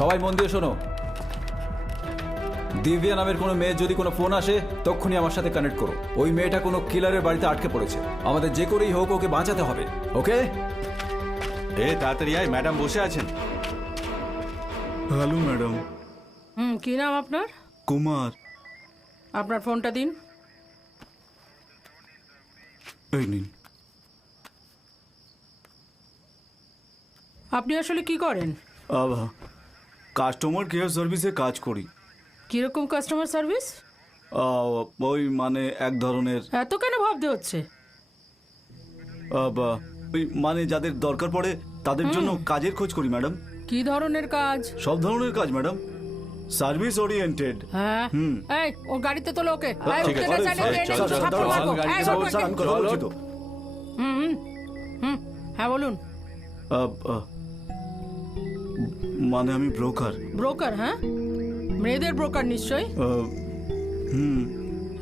সবাই মন দিয়ে শোনো, দিব্যা নামের কোনো মেয়ের যদি কোনো ফোন আসে তখনই আমার সাথে কানেক্ট করো। ওই মেয়েটা কোনো কিলারের বাড়িতে আটকে পড়েছে, আমাদের যে করেই হোক ওকে বাঁচাতে হবে। ওকে? তাড়াতাড়ি আয়, ম্যাডাম বসে আছেন। Hello madam. কি নাম আপনার? কুমার। আপনার ফোনটা দিন। এই নিন। আপনি আসলে কি করেন? কাস্টমার কেয়ার সার্ভিসে কাজ করি। কিরকম কাস্টমার সার্ভিস? ওই মানে এক ধরনের, এত কেন ভাবতে হচ্ছে? ওই মানে যাদের দরকার পড়ে তাদের জন্য কাজের খোঁজ করি ম্যাডাম। কি ধরনের কাজ? সব ধরনের কাজ ম্যাডাম, সার্ভিস ওরিয়েন্টেড। হ্যাঁ। এই ও গাড়িতে তোলো ওকে। এই, ঠিক উঠতে আছে, দে, সাইডে গিয়ে নিচে থাপ্পড় মারবো। এই, ওঠ, স্যার, আমি কথা বলছি তো। হ্যাঁ বলুন। মানে আমি ব্রোকার। ব্রোকার? হ্যাঁ, মেয়েদের ব্রোকার নিশ্চয়ই।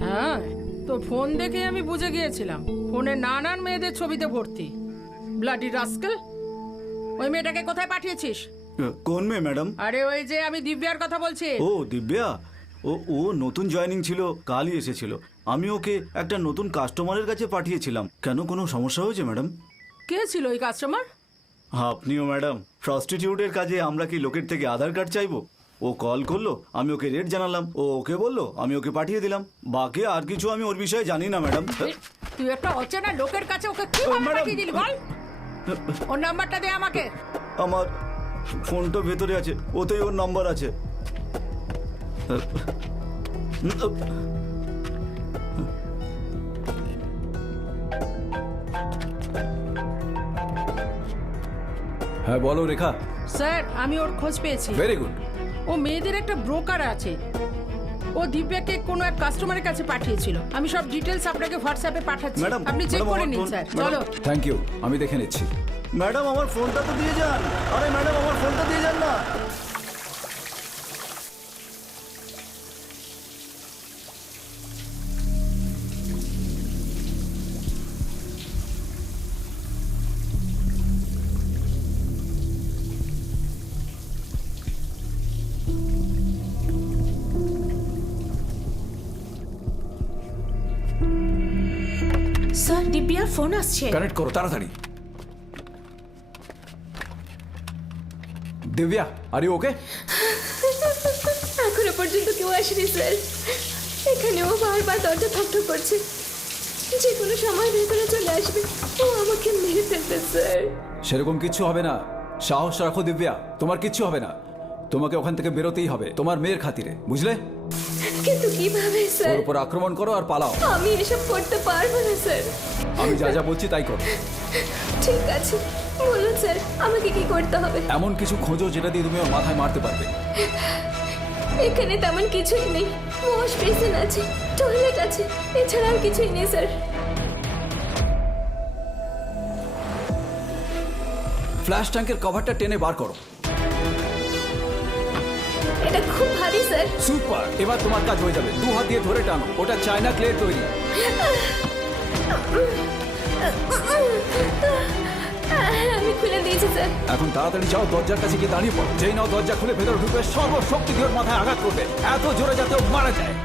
হ্যাঁ, তো ফোন দেখে আমি বুঝে গিয়েছিলাম ফোনে নানান মেয়েদের ছবিতে ভর্তি। Bloody rascal. ওই মেয়েটাকে কোথায় পাঠিয়েছিস? কোন মেয়ে ম্যাডাম? আরে ওই যে আমি দিব্যার কথা বলছি। ও দিব্যা, ও নতুন জয়েনিং ছিল, কালই এসেছিল। আমি ওকে একটা নতুন কাস্টমারের কাছে পাঠিয়েছিলাম। কেন, কোনো সমস্যা হয়েছে ম্যাডাম? কে ছিল ওই কাস্টমার? আপনিও ম্যাডাম, প্রস্টিটিউটের কাজে আমরা কি লোকের থেকে আধার কার্ড চাইবো? ও কল করলো, আমি ওকে রেট জানালাম, ও ওকে বললো, আমি ওকে পাঠিয়ে দিলাম। বাকি আর কিছু আমি ওর বিষয়ে জানি না ম্যাডাম। তুই একটা অচেনা লোকের কাছে ওকে কি পাঠিয়ে দিলি বল? ওর নাম্বারটা দে আমাকে। আমার ফোনটা ভেতরে আছে, ওতেই ওর নাম্বার আছে। হ্যাঁ বলো রেখা। স্যার আমি ওর খোঁজ পেয়েছি। Very good. ও মেয়েদের একটা ব্রোকার আছে। ও দিব্যাকে কোনো এক কাস্টমারের কাছে পাঠিয়েছিল। আমি সব ডিটেলস আপনাকে হোয়াটসঅ্যাপে পাঠাচ্ছি, আপনি চেক করে নিন স্যার। চলো। থ্যাংক ইউ, আমি দেখে নিচ্ছি। ম্যাডাম আমার ফোনটা তো দিয়ে যান। আরে ম্যাডাম আমার ফোনটা দিয়ে যান না। স্যার দিব্যার ফোন আসছে। কানেক্ট করো তাড়াতাড়ি। Divya, are you okay? এখনো পর্যন্ত কেউ আসেনি স্যার। এখানেও বারবার দরজা ঠকঠক করছে। যে কোনো সময় ভেতরে চলে আসবে। ও আমাকে মেরে ফেলবে স্যার। সেরকম কিচ্ছু হবে না, সাহস রাখো দিব্যা, তোমার কিচ্ছু হবে না। তোমাকে ওখান থেকে বেরোতেই হবে, তোমার মেয়ের খাতিরে, বুঝলে? কিন্তু কিভাবে স্যার? ওর উপর আক্রমণ করো আর পালাও। আমি এসব করতে পারবো না স্যার। আমি যা যা বলছি তাই করো। ঠিক আছে, বলুন স্যার আমাকে কি করতে হবে? এমন কিছু খোঁজো যেটা দিয়ে তুমি ওর মাথায় মারতে পারবে। এখানে তেমন কিছুই নেই। ওয়াশ বেসিন আছে, টয়লেট আছে, এছাড়া আর কিছুই নেই স্যার। ফ্ল্যাশ ট্যাঙ্কের কভারটা টেনে বার করো। এটা খুব ভারী স্যার। সুপার, এবার তোমার কাজ হয়ে যাবে। 2 হাত দিয়ে ধরে টানো, ওটা চায়না ক্লে তৈরি। আমি খুলে দিয়েছি স্যার। এখন তাড়াতাড়ি যাও, দরজার কাছে গিয়ে দাঁড়িয়ে পড়ো। যেই নাও দরজা খুলে ভেতরে ঢুকবে, সর্বশক্তি দিয়ে ওর মাথায় আঘাত করবে, এত জোরে যাতে ও মারা যায়।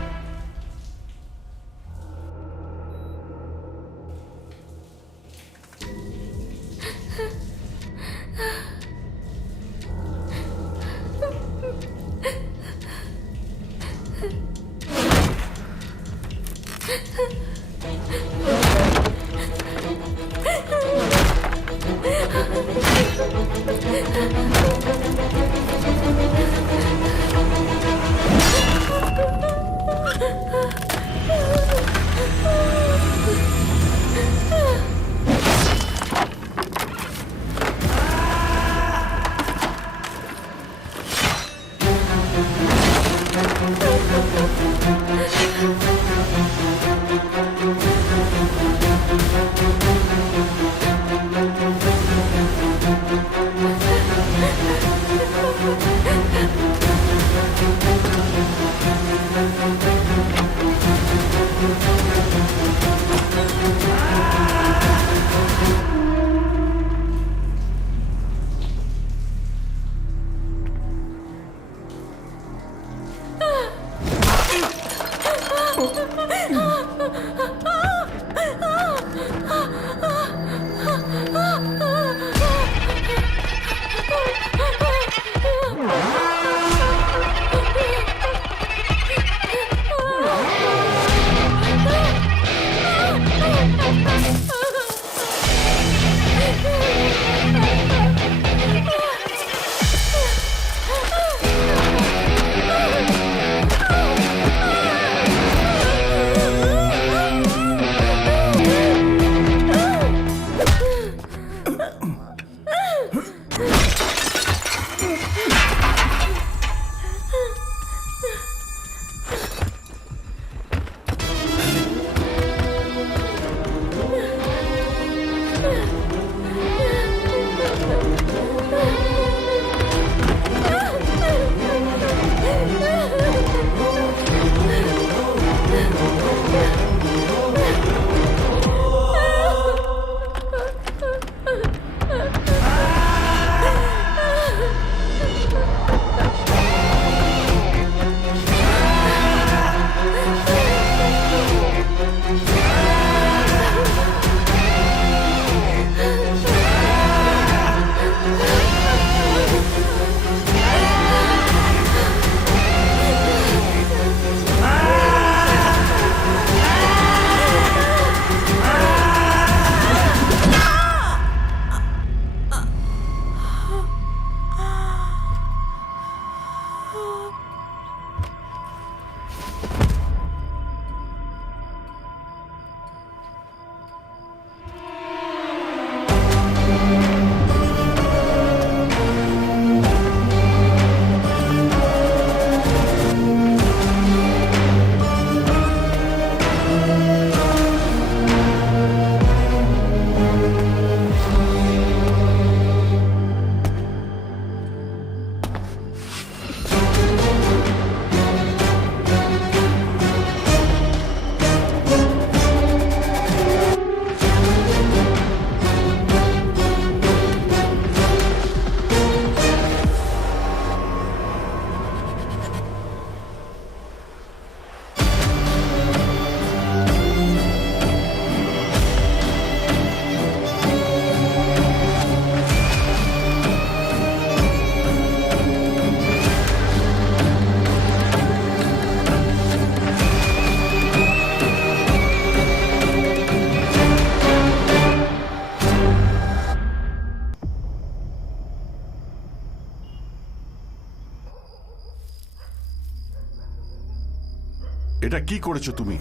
এটা কি করেছো তুমি?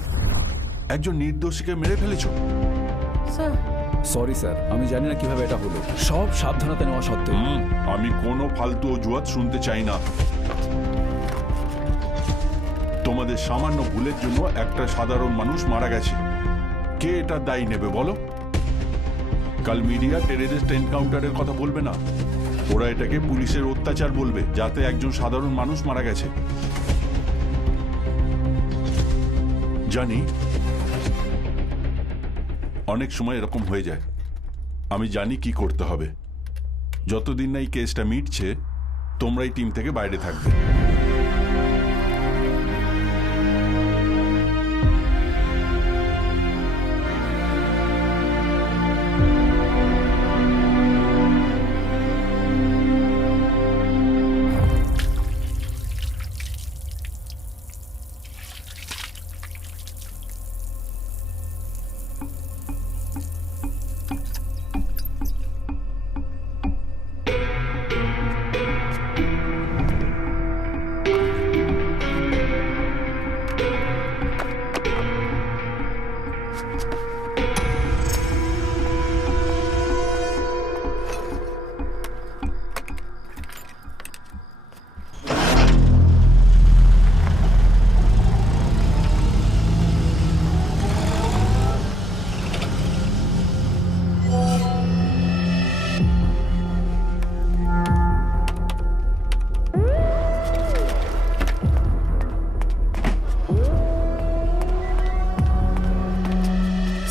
একজন নির্দোষীকে মেরে ফেলেছো। স্যার, সরি স্যার, আমি জানি না কিভাবে এটা হলো। সব সাবধানতা নেওয়া সত্ত্বেও। আমি কোনো ফালতু অজুহাত শুনতে চাই না। তোমাদের সামান্য ভুলের জন্য একটা সাধারণ মানুষ মারা গেছে। কে এটা দায়ী নেবে বলো? কাল মিডিয়া টেররিস্ট এনকাউন্টারের কথা বলবে না, ওরা এটাকে পুলিশের অত্যাচার বলবে, যাতে একজন সাধারণ মানুষ মারা গেছে। জানি অনেক সময় এরকম হয়ে যায়, আমি জানি কি করতে হবে। যতদিন না এই কেসটা মিটছে তোমরা এই টিম থেকে বাইরে থাকবে।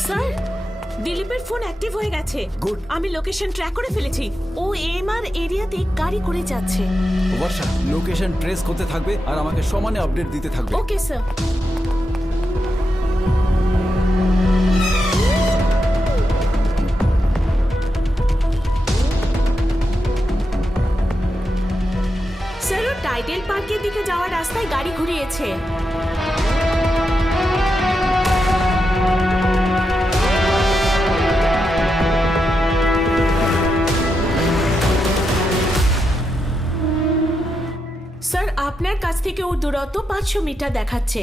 স্যার, দিলীপের ফোন অ্যাক্টিভ হয়ে গেছে। Good. আমি লোকেশন ট্র্যাক করে ফেলেছি। ও এমআর এরিয়াতে গাড়ি করে যাচ্ছে। বর্ষা, লোকেশন ট্রেস করতে থাকবে আর আমাকে সমানে আপডেট দিতে থাকবে। Okay sir. স্যার, ও টাইডেল পার্কের দিকে যাওয়ার রাস্তায় গাড়ি ঘুরিয়েছে। স্যার, আপনার কাছ থেকে ওর দূরত্ব 500 মিটার দেখাচ্ছে।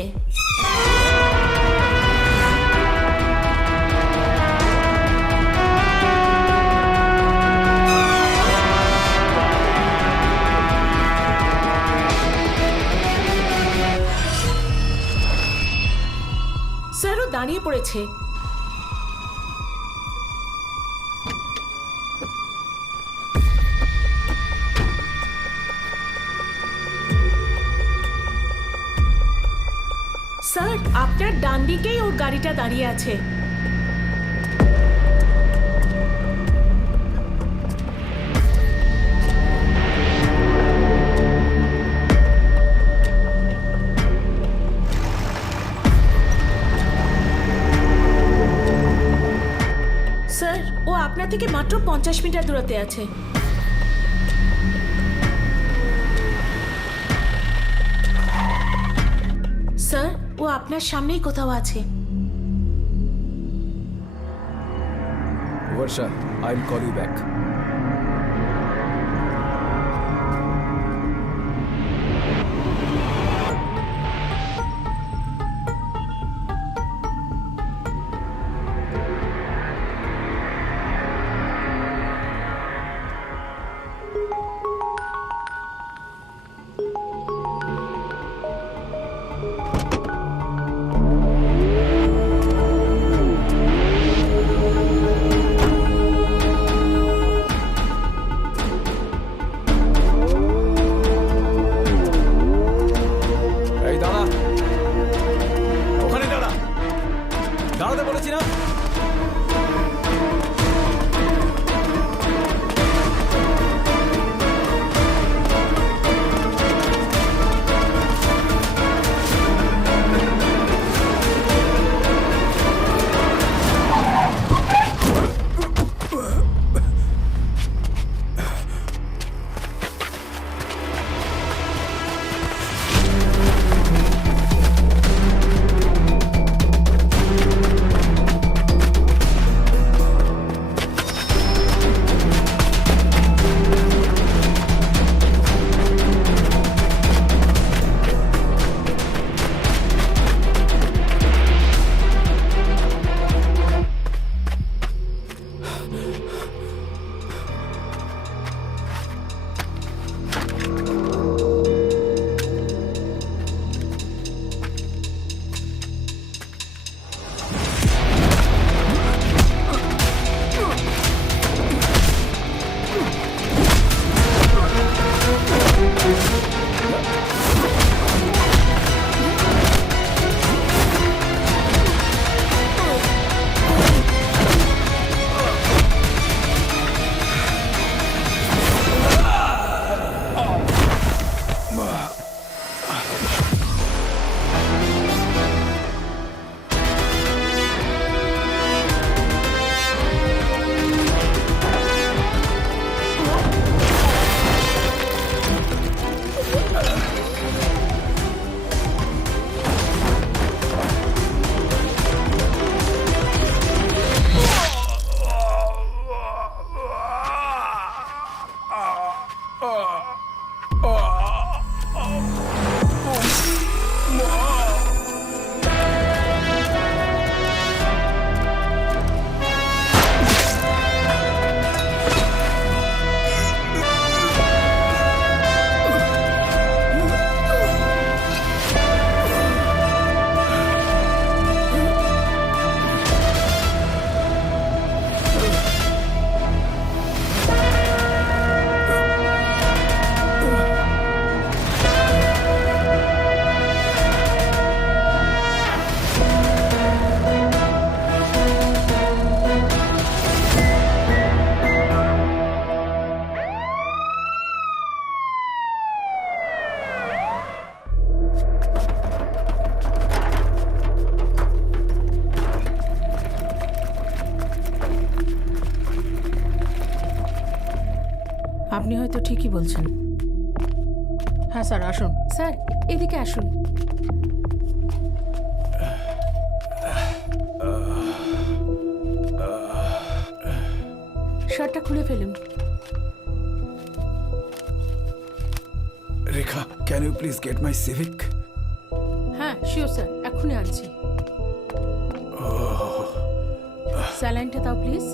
স্যার, ও দাঁড়িয়ে পড়েছে। স্যার, আপনার ডান দিকেই ওর গাড়িটা দাঁড়িয়ে আছে। স্যার, ও আপনার থেকে মাত্র 50 মিটার দূরত্বে আছে। স্যার, ও আপনার সামনেই কোথাও আছে। Varsha, I will call you back. আপনি হয়তো ঠিকই বলছেন। হ্যাঁ স্যার, আসুন স্যার, এদিকে আসুন। শার্টটা খুলে ফেলুন। Rekha, can you please get my Civic? হ্যাঁ শিওর স্যার, এক্ষুনি আনছি। স্যালাইনটা দাও প্লিজ।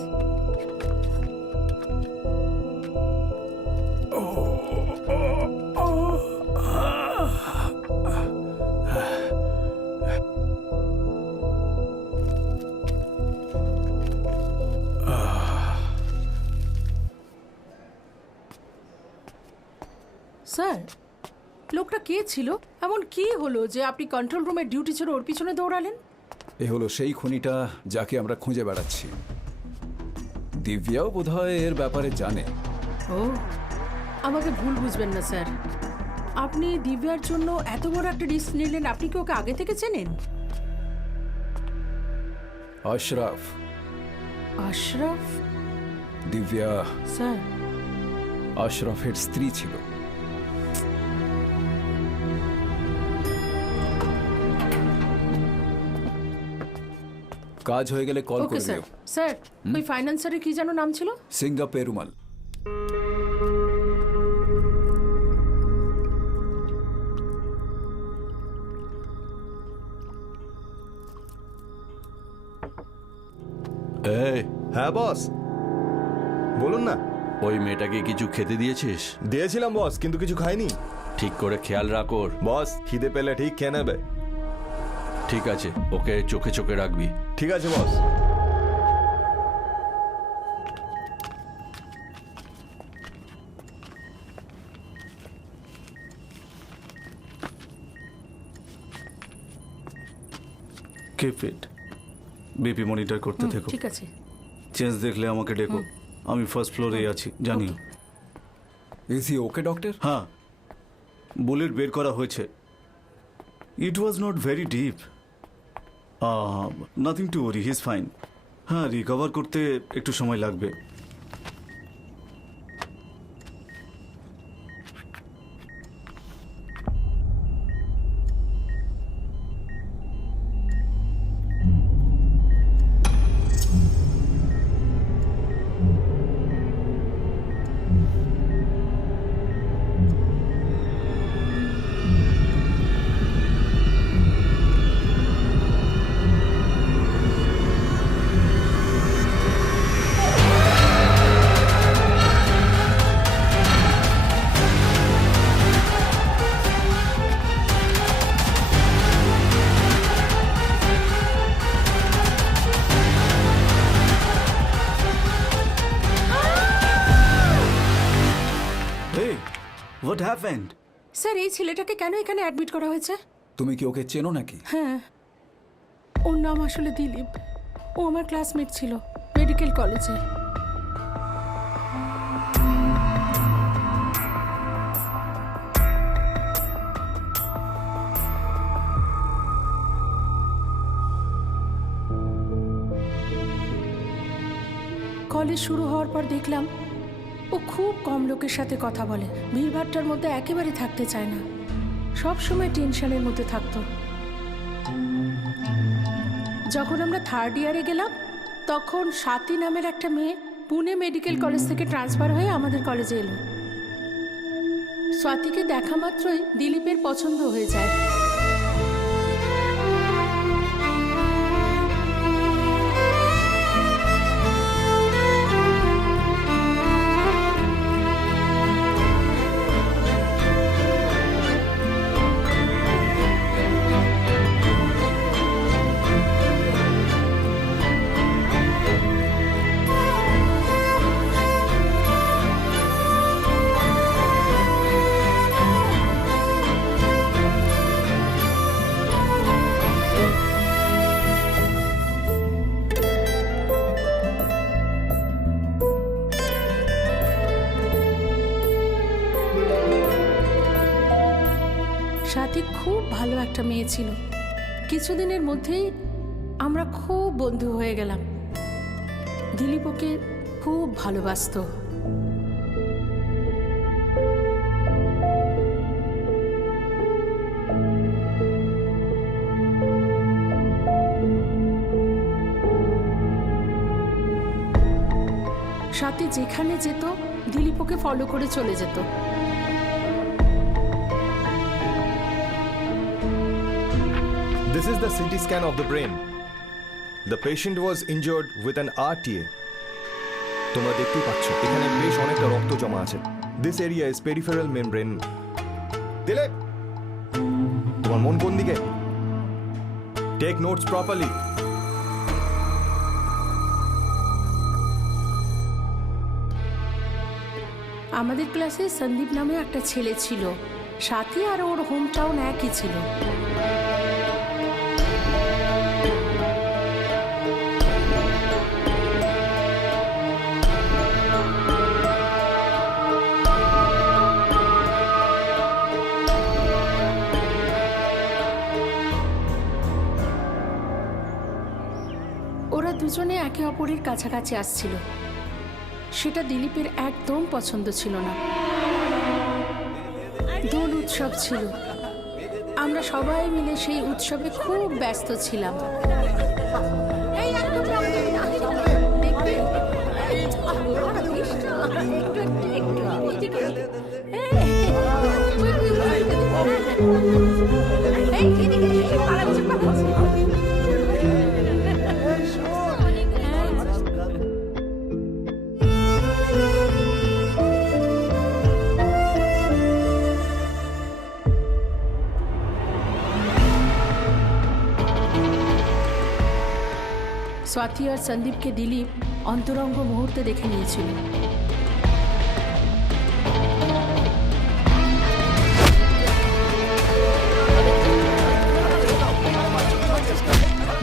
স্যার, লোকটা কে ছিল? এমন কি হলো যে আপনি কন্ট্রোল রুমের ডিউটি ছেড়ে ওর পিছনে দৌড়ালেন? এ হলো সেই খুনিটা যাকে আমরা খুঁজে বেড়াচ্ছি। দিব্যাও বোধহয় এর ব্যাপারে জানে। ও, আমাকে ভুল বুঝবেন না স্যার। আপনি দিব্যার জন্য এত বড় একটা রিস্ক নিলেন, আপনি কি ওকে আগে থেকে চেনেন? আশরাফ। আশরাফ? দিব্যা স্যার, আশরাফের স্ত্রী ছিল। কাজ হয়ে গেলে কল ওকে করে স্যার। দিও। স্যার, ওই ফাইন্যান্সারের কি যেন নাম ছিল? সিঙ্গা পেরুমাল। এই, হ্যাঁ বস, বলুন না। ওই মেয়েটাকে কিছু খেতে দিয়েছিস? দিয়েছিলাম বস, কিন্তু কিছু খাইনি। ঠিক করে খেয়াল রাখ ওর। বস, খিদে পেলে ঠিক খেয়ে নেবে। ঠিক আছে, ওকে চোখে চোখে রাখবি। ঠিক আছে boss. Keep it. BP monitor করতে থেকো। ঠিক আছে। চেঞ্জ দেখলে আমাকে ডেকো। আমি ফার্স্ট ফ্লোরেই আছি, জানিও। Is he okay doctor? হ্যাঁ, বুলেট বের করা হয়েছে। It was not very deep. Nothing to worry, he is fine. হ্যাঁ, রিকভার করতে একটু সময় লাগবে। Hey, what happened? স্যার, এই ছেলেটাকে কেন এখানে অ্যাডমিট করা হয়েছে? তুমি কি ওকে চেনো নাকি? হ্যাঁ, ওর নাম আসলে দিলীপ। ও আমার ক্লাসমেট ছিল মেডিকেল কলেজে। কলেজ শুরু হওয়ার পর দেখলাম ও খুব কম লোকের সাথে কথা বলে, ভিড়ভাট্টার মধ্যে একেবারে থাকতে চায় না, সব সময় টেনশনের মধ্যে থাকতো। যখন আমরা থার্ড ইয়ারে গেলাম, তখন স্বাতী নামের একটা মেয়ে পুনে মেডিকেল কলেজ থেকে ট্রান্সফার হয়ে আমাদের কলেজে এলো। স্বাতীকে দেখা মাত্রই দিলীপের পছন্দ হয়ে যায়। স্বাতী খুব ভালো একটা মেয়ে ছিল। কিছুদিনের মধ্যেই আমরা খুব বন্ধু হয়ে গেলাম। দিলীপ ওকে খুব ভালোবাসতো। সাথে যেখানে যেত দিলীপ ওকে ফলো করে চলে যেত। This is the CT scan of the brain. The patient was injured with an RTA. তোমরা দেখতেই পাচ্ছ এখানে বেশ অনেকটা রক্ত জমা আছে। This area is peripheral membrane. Dilip, তোমার মন কোন দিকে? Take notes properly. আমাদের ক্লাসে সন্দীপ নামে একটা ছেলে ছিল, সাথী আর ওর হোম টাউন একই ছিল। ওরা দুজনে একে অপরের কাছাকাছি আসছিল, সেটা দিলীপের একদম পছন্দ ছিল না। দোল উৎসব ছিল, আমরা সবাই মিলে সেই উৎসবে খুব ব্যস্ত ছিলাম। স্বাতি আর সন্দীপকে দিলীপ অন্তরঙ্গ মুহূর্তে দেখে নিয়েছিল।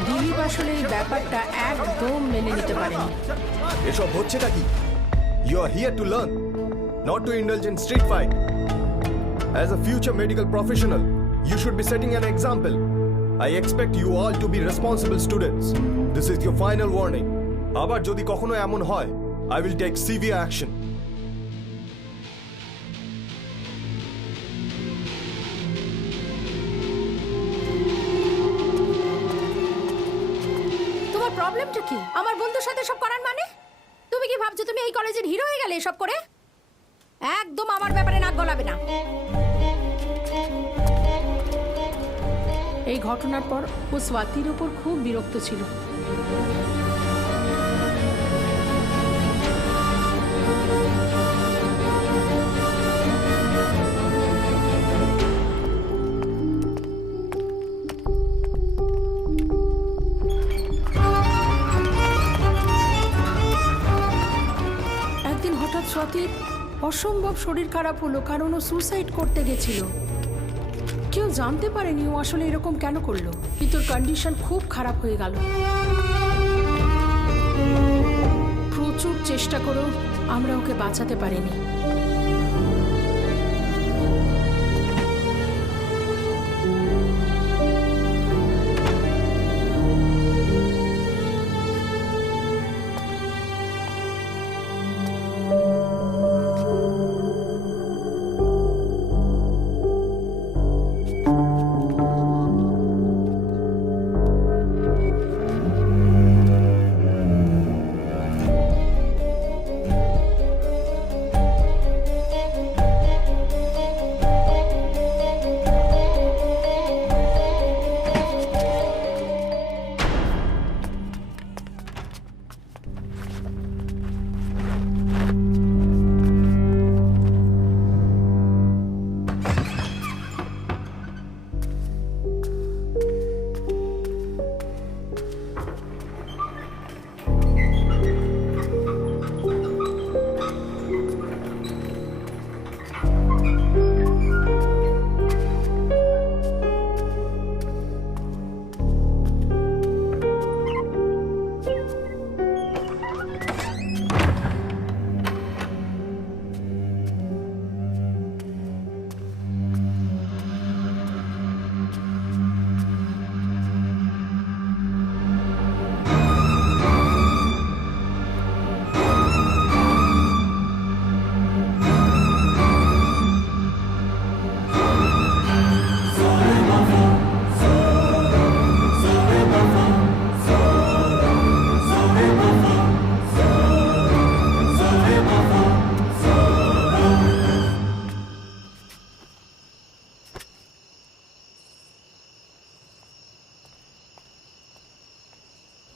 দিলীপ আসলে এই ব্যাপারটা একদম মেনে নিতে পারেনি। এসব হচ্ছেটা কি? You are here to learn, not to indulge in street fight. As a future medical professional, you should be setting an example. I expect you all to be responsible students. This is your final warning. আবার যদি কখনো এমন হয়, I will take severe action. তোমার প্রবলেমটা কি? আমার বন্ধুর সাথে সব করার মানে? তুমি কি ভাবছো তুমি এই কলেজের হিরো হয়ে গেলে এসব করে? একদম আমার ব্যাপারে নাক গলাবে না। এই ঘটনার পর ও স্বাতির উপর খুব বিরক্ত ছিল। একদিন হঠাৎ স্বাতির অসম্ভব শরীর খারাপ হলো, কারণ ও সুসাইড করতে গেছিল। কেউ জানতে পারেনি ও আসলে এরকম কেন করলো, কিন্তু ওর কন্ডিশন খুব খারাপ হয়ে গেল। প্রচুর চেষ্টা করেও আমরা ওকে বাঁচাতে পারিনি।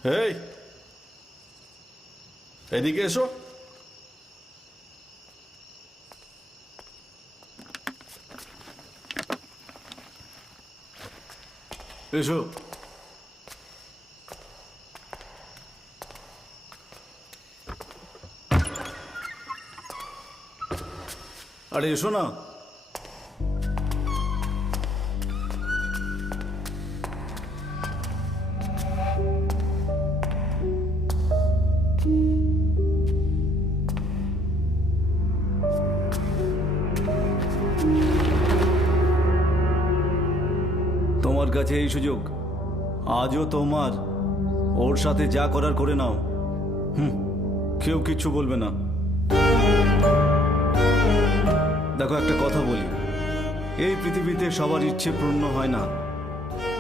এই এদিকে এসো। এসো। আরে এসো না। তোমার কাছে এই সুযোগ, আজও তোমার। ওর সাথে যা করার করে নাও। কেউ কিচ্ছু বলবে না। দেখো, একটা কথা বলি, এই পৃথিবীতে সবার ইচ্ছে পূর্ণ হয় না,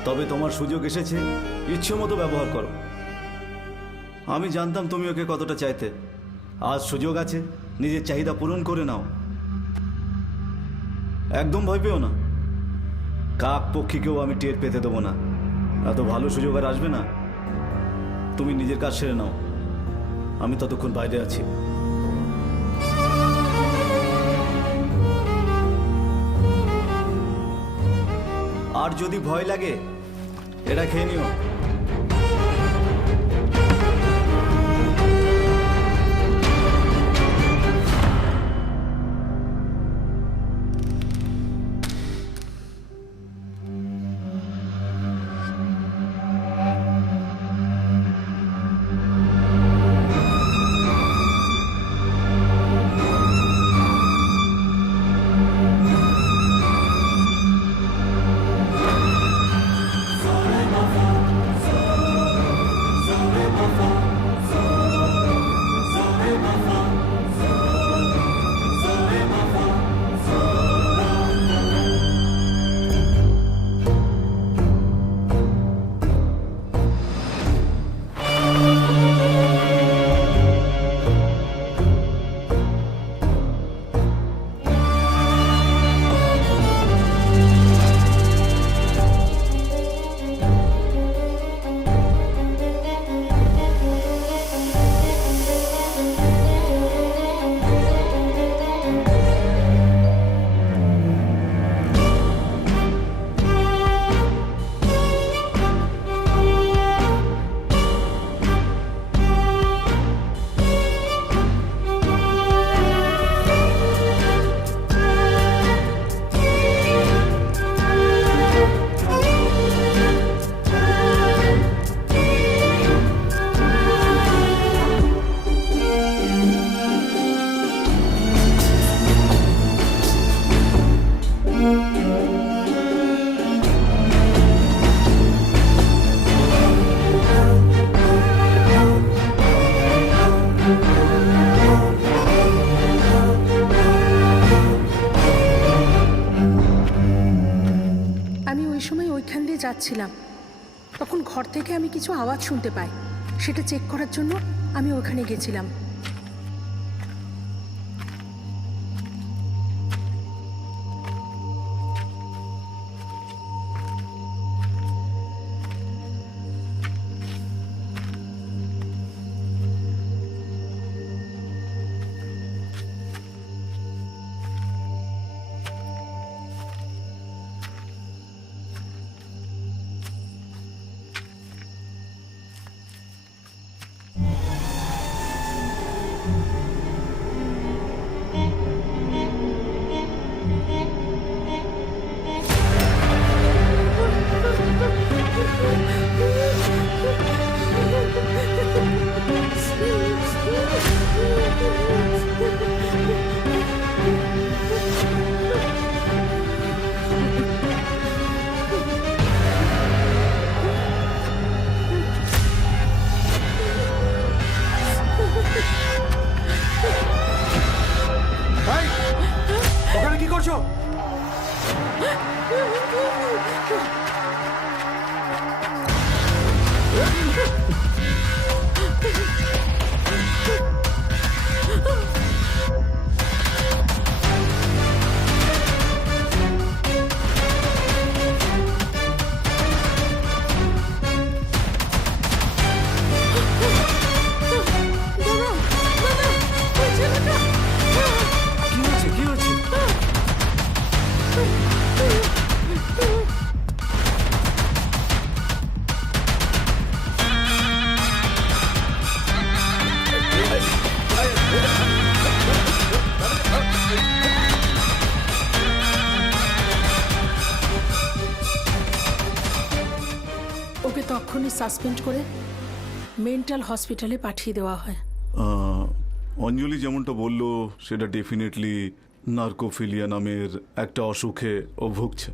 তবে তোমার সুযোগ এসেছে, ইচ্ছে মতো ব্যবহার করো। আমি জানতাম তুমি ওকে কতটা চাইতে। আজ সুযোগ আছে, নিজের চাহিদা পূরণ করে নাও। একদম ভয় পেও না। কাক পক্ষীকেও আমি টের পেতে দেবো না। এত ভালো সুযোগ আর আসবে না। তুমি নিজের কাজ সেরে নাও, আমি ততক্ষণ বাইরে আছি। আর যদি ভয় লাগে, এটা খেয়ে নিও। যাচ্ছিলাম, তখন ঘর থেকে আমি কিছু আওয়াজ শুনতে পাই। সেটা চেক করার জন্য আমি ওখানে গেছিলাম। ওখানে কি করছো? ওকে তখনই সাসপেন্ড করে মেন্টাল হসপিটালে পাঠিয়ে দেওয়া হয়। অঞ্জলি যেমনটা বললো সেটা ডেফিনেটলি নার্কোফিলিয়া নামের একটা অসুখে ও ভুগছে।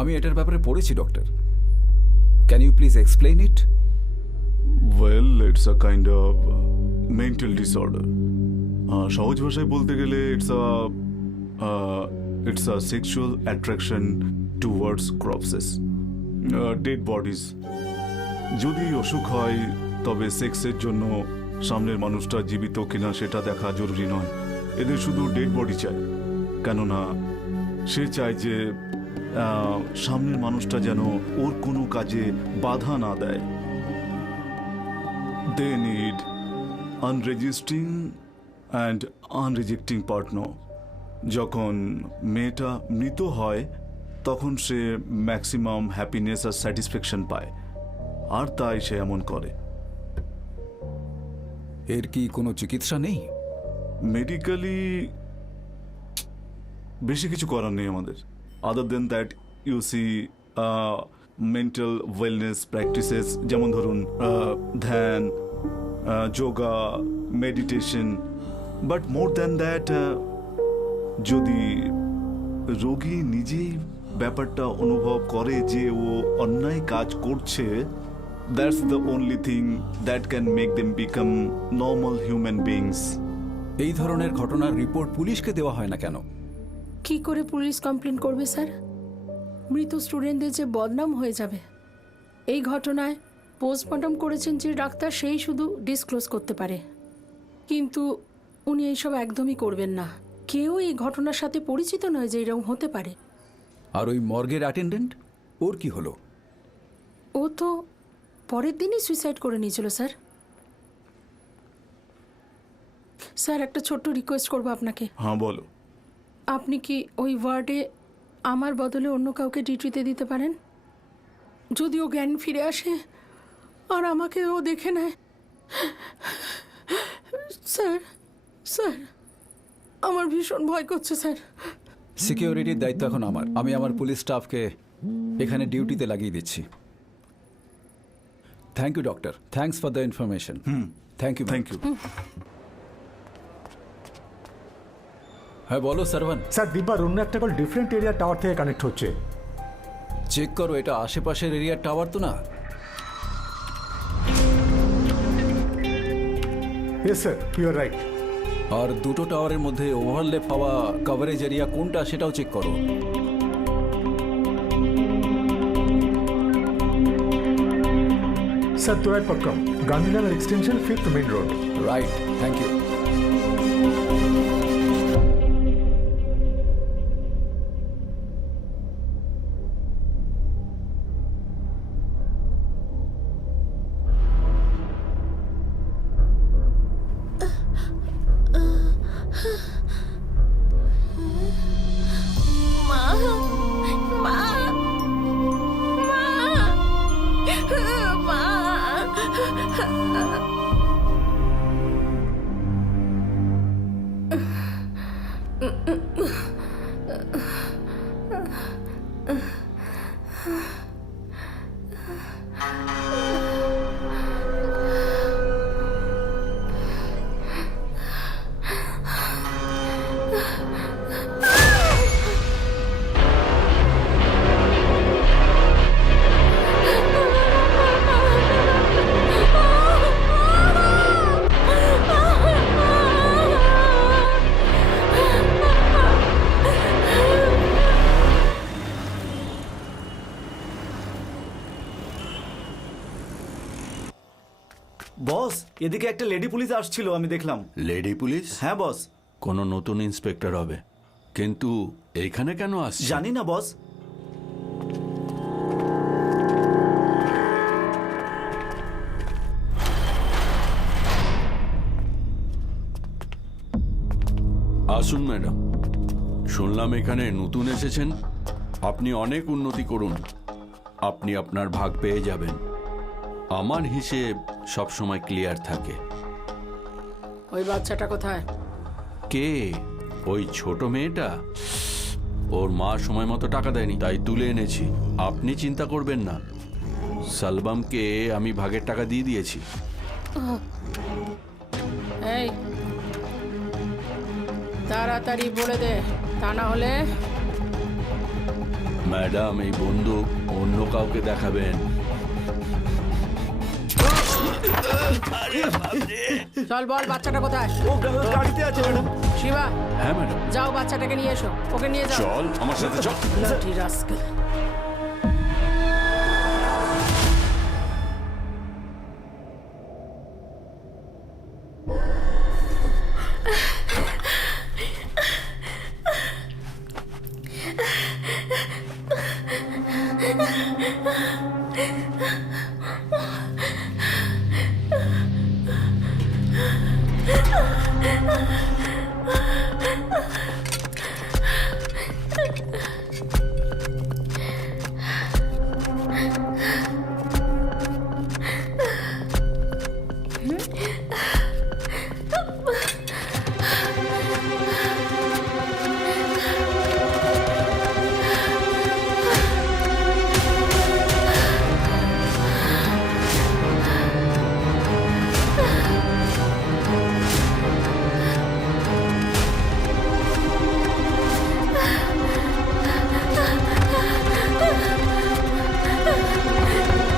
আমি এটার ব্যাপারে পড়েছি doctor. Can you please explain it? Well, it's a kind of mental disorder. সহজ ভাষায় বলতে গেলে it's a sexual attraction towards corpses, dead bodies. যদি অসুখ হয় তবে সেক্সের জন্য সামনের মানুষটা জীবিত কিনা সেটা দেখা জরুরি নয়। এদের শুধু ডেড বডি চাই, কেননা সে চায় যে সামনের মানুষটা যেন ওর কোনো কাজে বাধা না দেয়। They need unresisting and unrejecting partner. যখন মেয়েটা মৃত হয় তখন সে ম্যাক্সিমাম হ্যাপিনেস আর স্যাটিসফ্যাকশন পায়, আর তাই সে এমন করে। এর কি কোনো চিকিৎসা নেই? মেডিকেলি বেশি কিছু করার নেই আমাদের, other than that you see mental wellness practices, যেমন ধরুন ধ্যান, yoga, meditation. But more than that, যদি রোগী নিজেই ব্যাপারটা অনুভব করে যে ও অন্যায় কাজ করছে, that's the only thing that can make them become normal human beings. এই ধরনের ঘটনার রিপোর্ট পুলিশকে দেওয়া হয় না কেন? কি করে পুলিশ কমপ্লেন করবে স্যার? মৃত স্টুডেন্টদের যে বদনাম হয়ে যাবে। এই ঘটনায় পোস্টমর্টম করেছেন যে ডাক্তার, সেই শুধু ডিসক্লোজ করতে পারে, কিন্তু উনি এইসব একদমই করবেন না। কেউ এই ঘটনার সাথে পরিচিত নয় যে এরকম হতে পারে। আর ওই মর্গের অ্যাটেন্ডেন্ট, ওর কি হলো? ও তো পরের দিনই সুইসাইড করে নিয়েছিল স্যার। স্যার, একটা ছোট্ট রিকোয়েস্ট করবো আপনাকে। হ্যাঁ বলো। আপনি কি ওই ওয়ার্ডে আমার বদলে অন্য কাউকে ডিউটিতে দিতে পারেন? যদি ও জ্ঞান ফিরে আসে আর আমাকে ও দেখে নেয়। স্যার, স্যার, আমার ভীষণ ভয় করছে স্যার। সিকিউরিটির দায়িত্ব এখন আমার। আমি আমার পুলিশ স্টাফকে এখানে ডিউটিতে লাগিয়ে দিচ্ছি। Thank you doctor, thanks for the information. Thank you. Thank you. হ্যাঁ বলো সারভান। স্যার, দীপার অন্য একটা কল ডিফারেন্ট এরিয়া টাওয়ার থেকে কানেক্ট হচ্ছে। চেক করো, এটা আশেপাশের এরিয়ার টাওয়ার তো না? Yes sir, you are right. আর দুটো টাওয়ারের মধ্যে ওভারল্যাপ হওয়া কভারেজ এরিয়া কোনটা সেটাও চেক করো। Sir, Thoraipakkam, Gandhinagar extension 5th main road. Right, thank you. Boss, এদিকে একটা লেডি পুলিশ আসছিল, আমি দেখলাম। Lady police? হ্যাঁ বস। কোনো নতুন ইন্সপেক্টর হবে, কিন্তু এইখানে কেন আসছে জানি না বস। আসুন ম্যাডাম, শুনলাম এখানে নতুন এসেছেন। আপনি অনেক উন্নতি করুন, আপনি আপনার ভাগ পেয়ে যাবেন। আমার হিসেব সবসময় ক্লিয়ার থাকে। ওই বাচ্চাটা কোথায়? কে? ওই ছোট মেয়েটা? ওর মা সময় মতো টাকা দেয়নি, তাই তুলে এনেছি। আপনি চিন্তা করবেন না, সালবামকে আমি ভাগের টাকা দিয়ে দিয়েছি। এই তাড়াতাড়ি বলে দে, তা না হলে ম্যাডাম এই বন্দুক অন্য কাউকে দেখাবেন। চল বল বাচ্চাটা কোথায়? ও গাড়িতে আছে ম্যাডাম। শিবা, হ্যাঁ ম্যাডাম। যাও বাচ্চাটাকে নিয়ে এসো, ওকে নিয়ে যাও। চল আমার সাথে চল। Bloody rascal!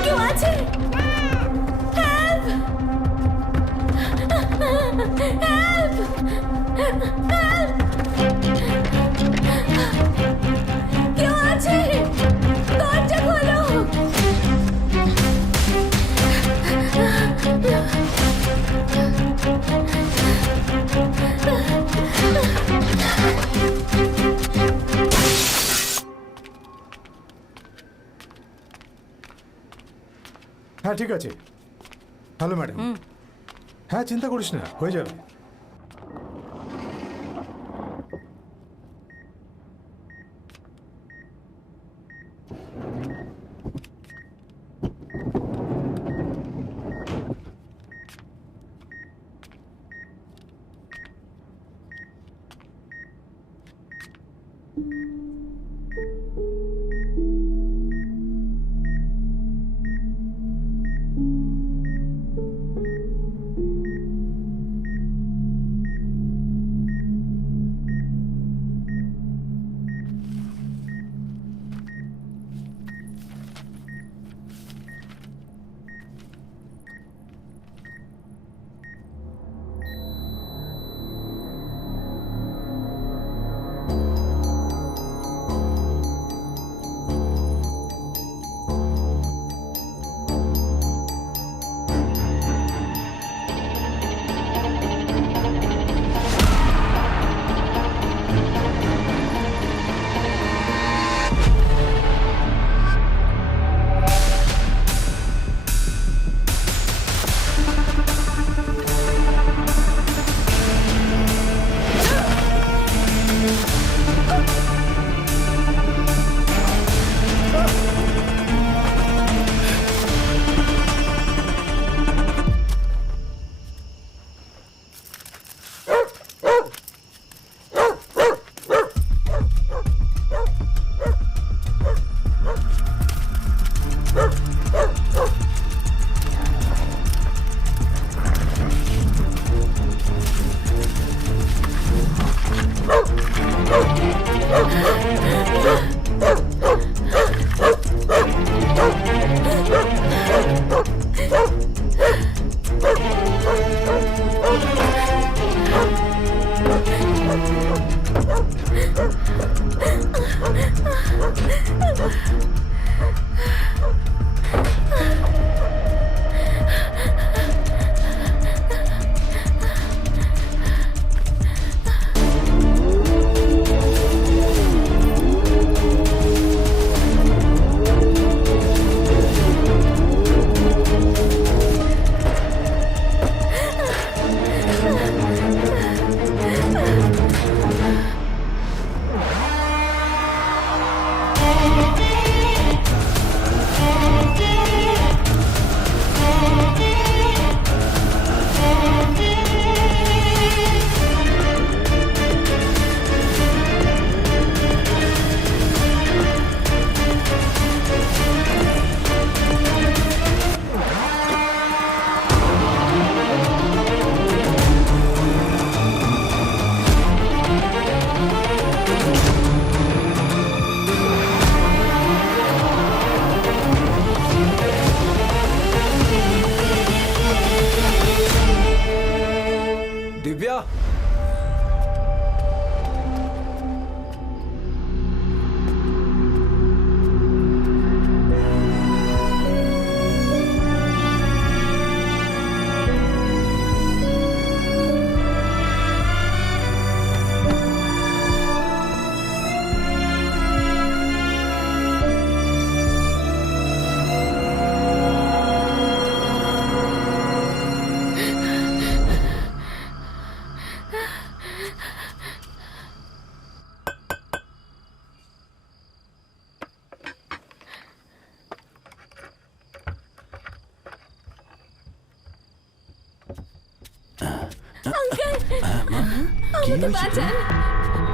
কেউ আছে? Help! Help! Help! কেউ আছে? দরজা খোলো! হ্যাঁ ঠিক আছে। Hello madam. হ্যাঁ চিন্তা করিস না, হয়ে যাবে। আমাকে বাঁচান,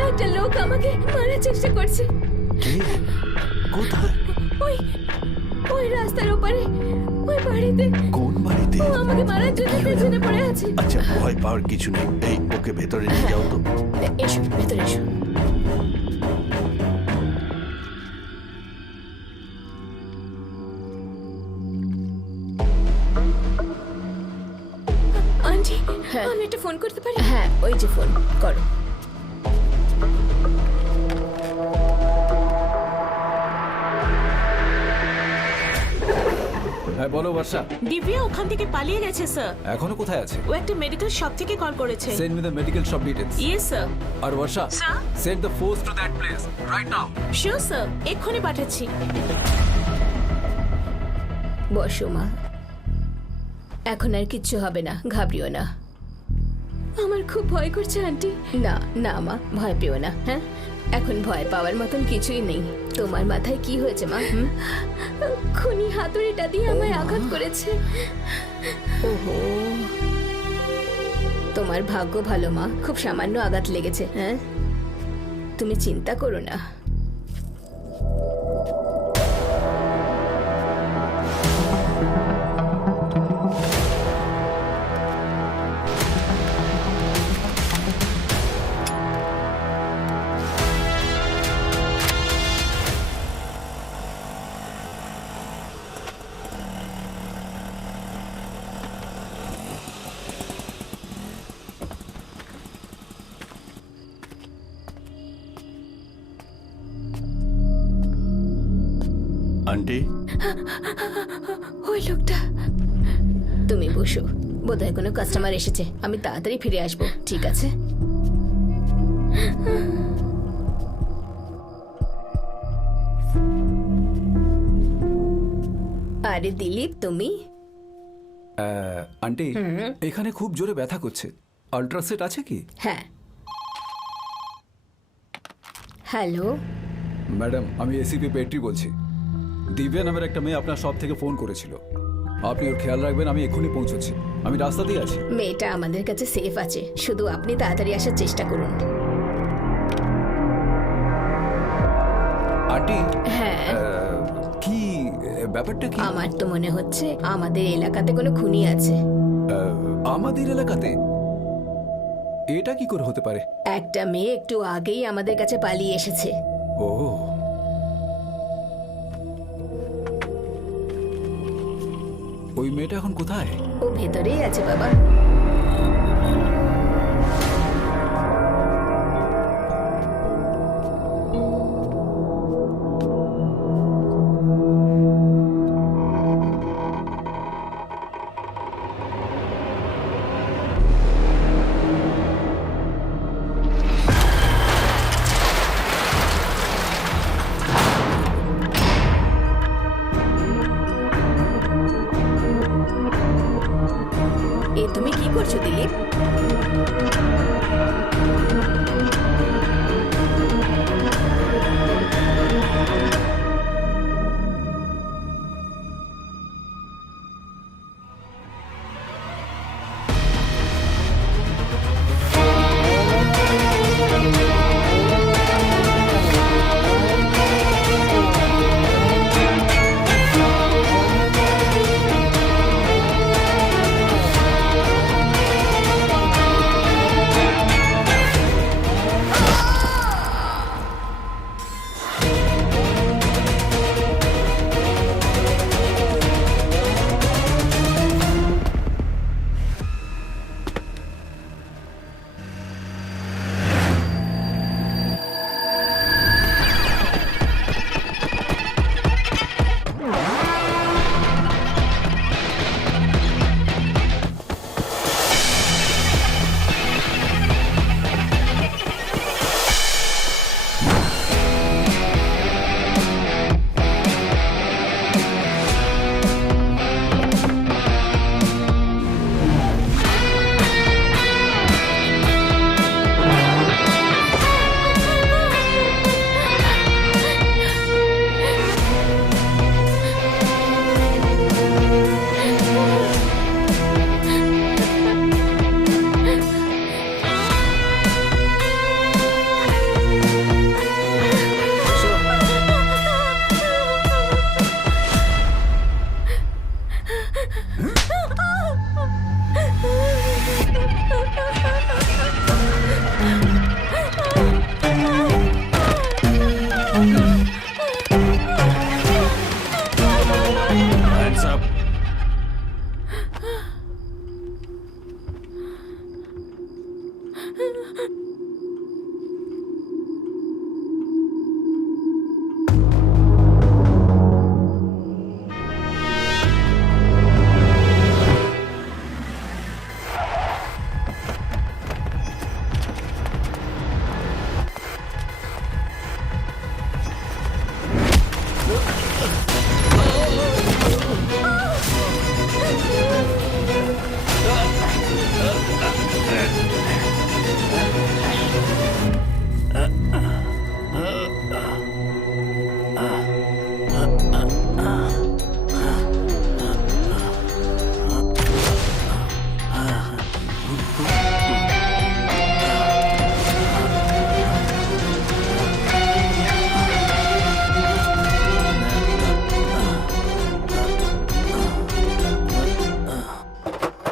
একটা লোক আমাকে মারার চেষ্টা করছে। কে? কোথায়? ওই ওই রাস্তার ওপারে, ওই বাড়িতে। কোন বাড়িতে? ও আমাকে মারার জন্য পেছনে পড়ে আছে। আচ্ছা, ভয় পাওয়ার কিছু নেই। এই, ওকে ভেতরে নিয়ে যাও তো। এসো ভেতরে এসো। আন্টি, আমি একটা ফোন করতে পারি? হ্যাঁ, ওই যে ফোন করো। হ্যাঁ বলো বর্ষা, দিব্যা ওখান থেকে পালিয়ে গেছে স্যার। এখনো কোথায় আছে? ও একটা মেডিকেল শপ থেকে কল করেছে। Send me the medical shop details. Yes sir. আর Barsha, sir? Send the force to that place right now. Sure sir, এক্ষুনি পাঠাচ্ছি। বসো মা, এখন আর কিচ্ছু হবে না, ঘাবড়িও না। আমার খুব ভয় করছে আন্টি। না না মা, ভয় পেও না। হ্যাঁ, এখন ভয় পাওয়ার মতন কিছুই নেই। তোমার মাথায় কি হয়েছে মা? খুনি হাতুড়িটা দিয়ে আমায় আঘাত করেছে। ওহো, তোমার ভাগ্য ভালো মা, খুব সামান্য আঘাত লেগেছে। হ্যাঁ, তুমি চিন্তা করো না। আন্টি, ওই লোকটা। তুমি বসো, বোধহয় কোনো কাস্টমার এসেছে। আমি তাড়াতাড়ি ফিরে আসবো, ঠিক আছে? আরে দিলীপ, তুমি? আন্টি, এখানে খুব জোরে ব্যথা করছে। আল্ট্রাসেট আছে কি? হ্যাঁ। হ্যালো, ম্যাডাম, আমি এসিপি পেট্রি বলছি। দিব্যা নামের একটা মেয়ে আপনার শপ থেকে ফোন করেছিল। আপনি ওর খেয়াল রাখবেন, আমি এক্ষুনি পৌঁছচ্ছি। আমি রাস্তাতেই আছি। মেয়েটা আমাদের কাছে সেফ আছে, শুধু আপনি তাড়াতাড়ি আসার চেষ্টা করুন। আন্টি, হ্যাঁ, কি ব্যাপারটা কি? আমার তো মনে হচ্ছে আমাদের এলাকাতে কোনো খুনি আছে। আমাদের এলাকাতে? এটা কি করে হতে পারে? একটা মেয়ে একটু আগেই আমাদের কাছে পালিয়ে এসেছে। ও, ওই মেয়েটা এখন কোথায়? ও ভেতরেই আছে বাবা। এ তুমি কি করছো দিলীপ?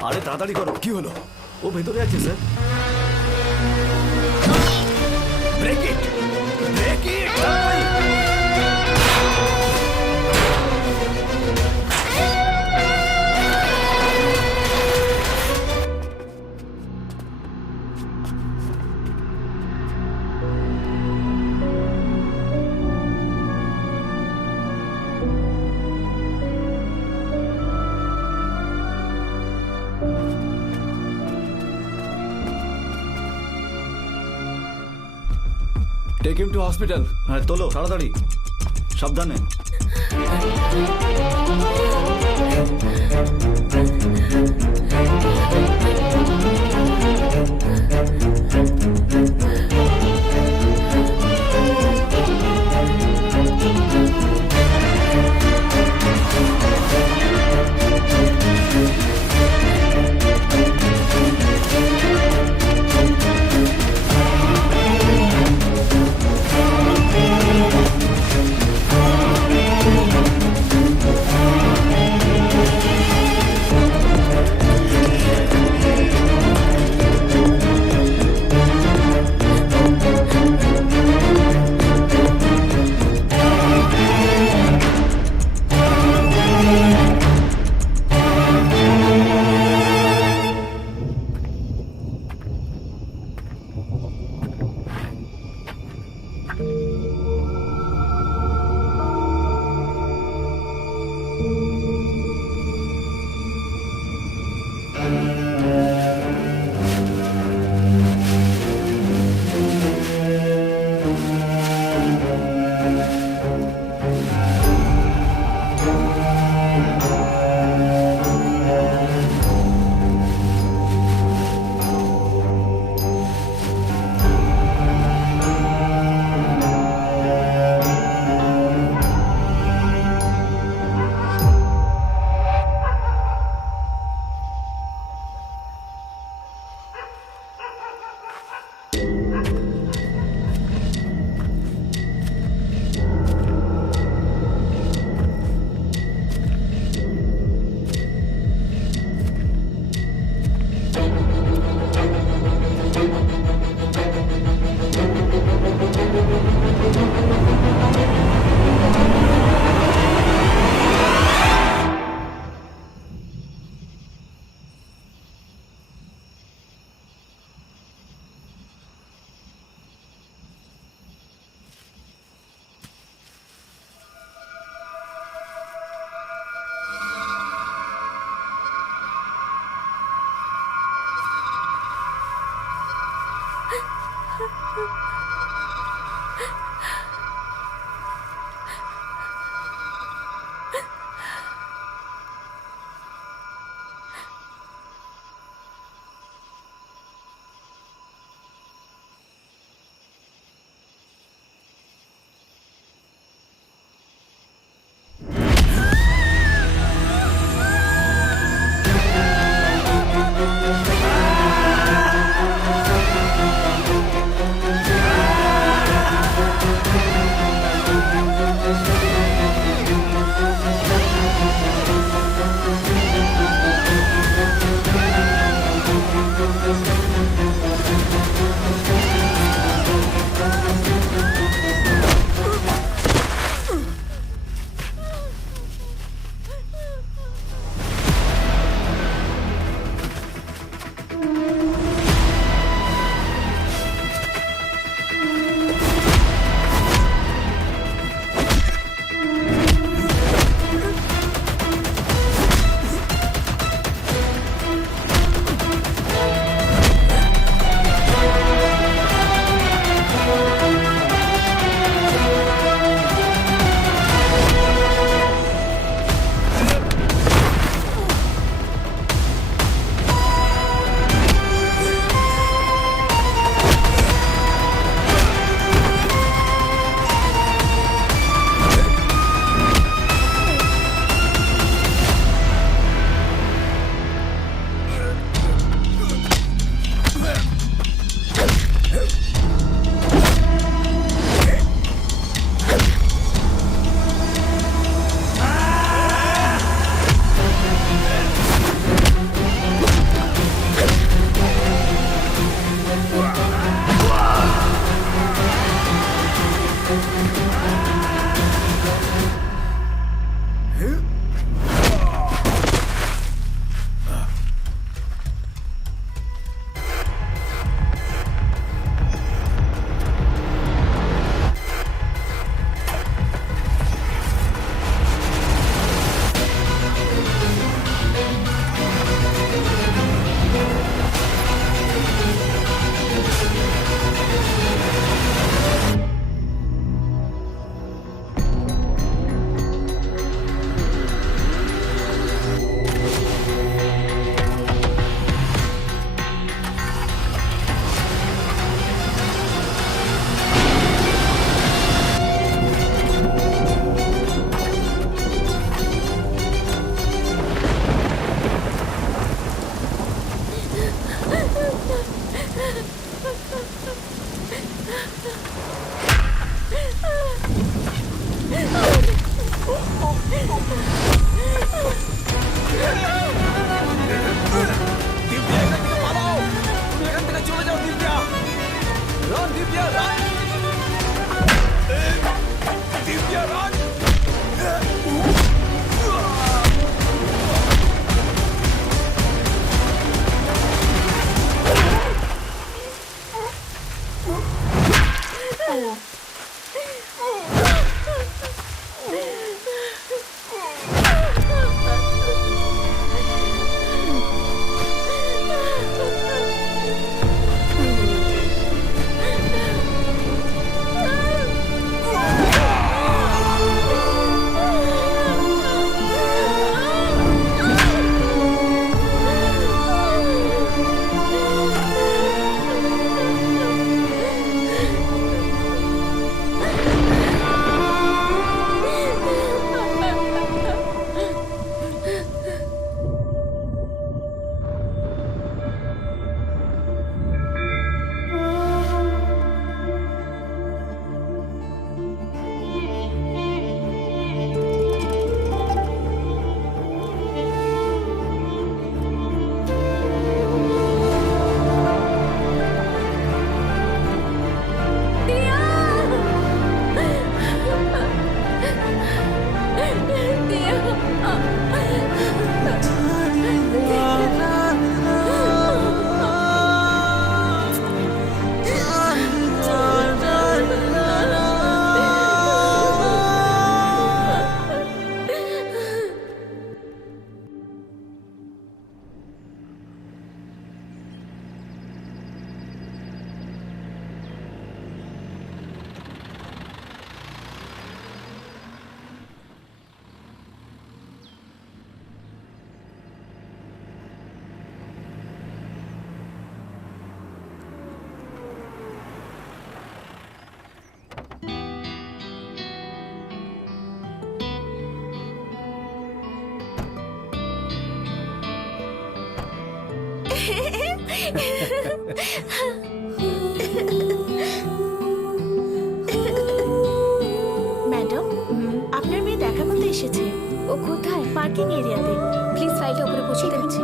আরে তাড়াতাড়ি করো, কি হলো? ও ভেতরে আছে sir. Break it, break it, তাড়াতাড়ি। Take him to hospital. হ্যাঁ তোলো তাড়াতাড়ি, সাবধানে। ম্যাডাম, আপনার মেয়ে দেখা করতে এসেছে। ও কোথায়? পার্কিং এরিয়াতে। প্লিজ ফাইলটা উপরে পৌঁছে দিচ্ছি।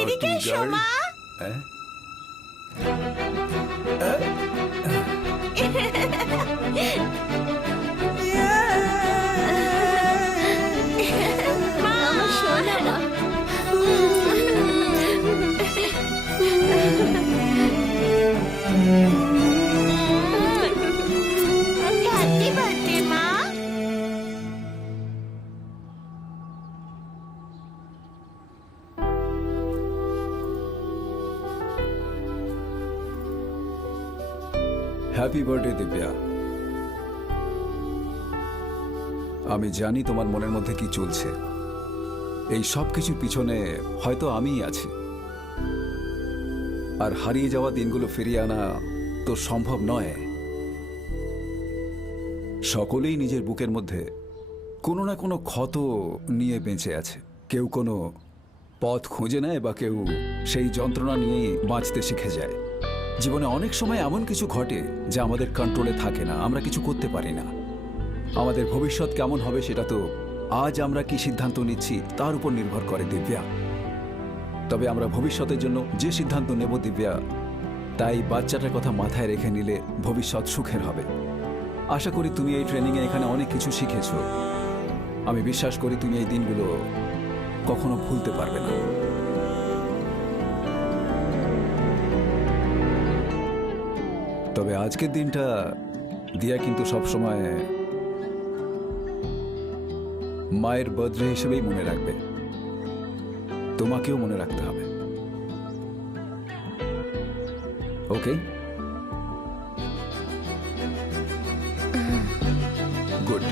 এদিকে এসো মা। আমার সোনা মা। হ্যাপি বার্থডে মা। Happy birthday Divya. আমি জানি তোমার মনের মধ্যে কি চলছে। এই সব কিছুর পিছনে হয়তো আমিই আছি। আর হারিয়ে যাওয়া দিনগুলো ফিরিয়ে আনা তো সম্ভব নয়। সকলেই নিজের বুকের মধ্যে কোনো না কোনো ক্ষত নিয়ে বেঁচে আছে। কেউ কোনো পথ খুঁজে নেয় বা কেউ সেই যন্ত্রণা নিয়েই বাঁচতে শিখে যায়। জীবনে অনেক সময় এমন কিছু ঘটে যা আমাদের কন্ট্রোলে থাকে না, আমরা কিছু করতে পারি না। আমাদের ভবিষ্যৎ কেমন হবে সেটা তো আজ আমরা কি সিদ্ধান্ত নিচ্ছি তার উপর নির্ভর করে দিব্যা। তবে আমরা ভবিষ্যতের জন্য যে সিদ্ধান্ত নেব দিব্যা, তাই বাচ্চাটার কথা মাথায় রেখে নিলে ভবিষ্যৎ সুখের হবে। আশা করি তুমি এই ট্রেনিংয়ে এখানে অনেক কিছু শিখেছো। আমি বিশ্বাস করি তুমি এই দিনগুলো কখনো ভুলতে পারবে না। তবে আজকের দিনটা দিয়া কিন্তু সবসময় মায়ের বার্থডে হিসেবেই মনে রাখবে। তোমাকেও মনে রাখতে হবে, ওকে? গুড।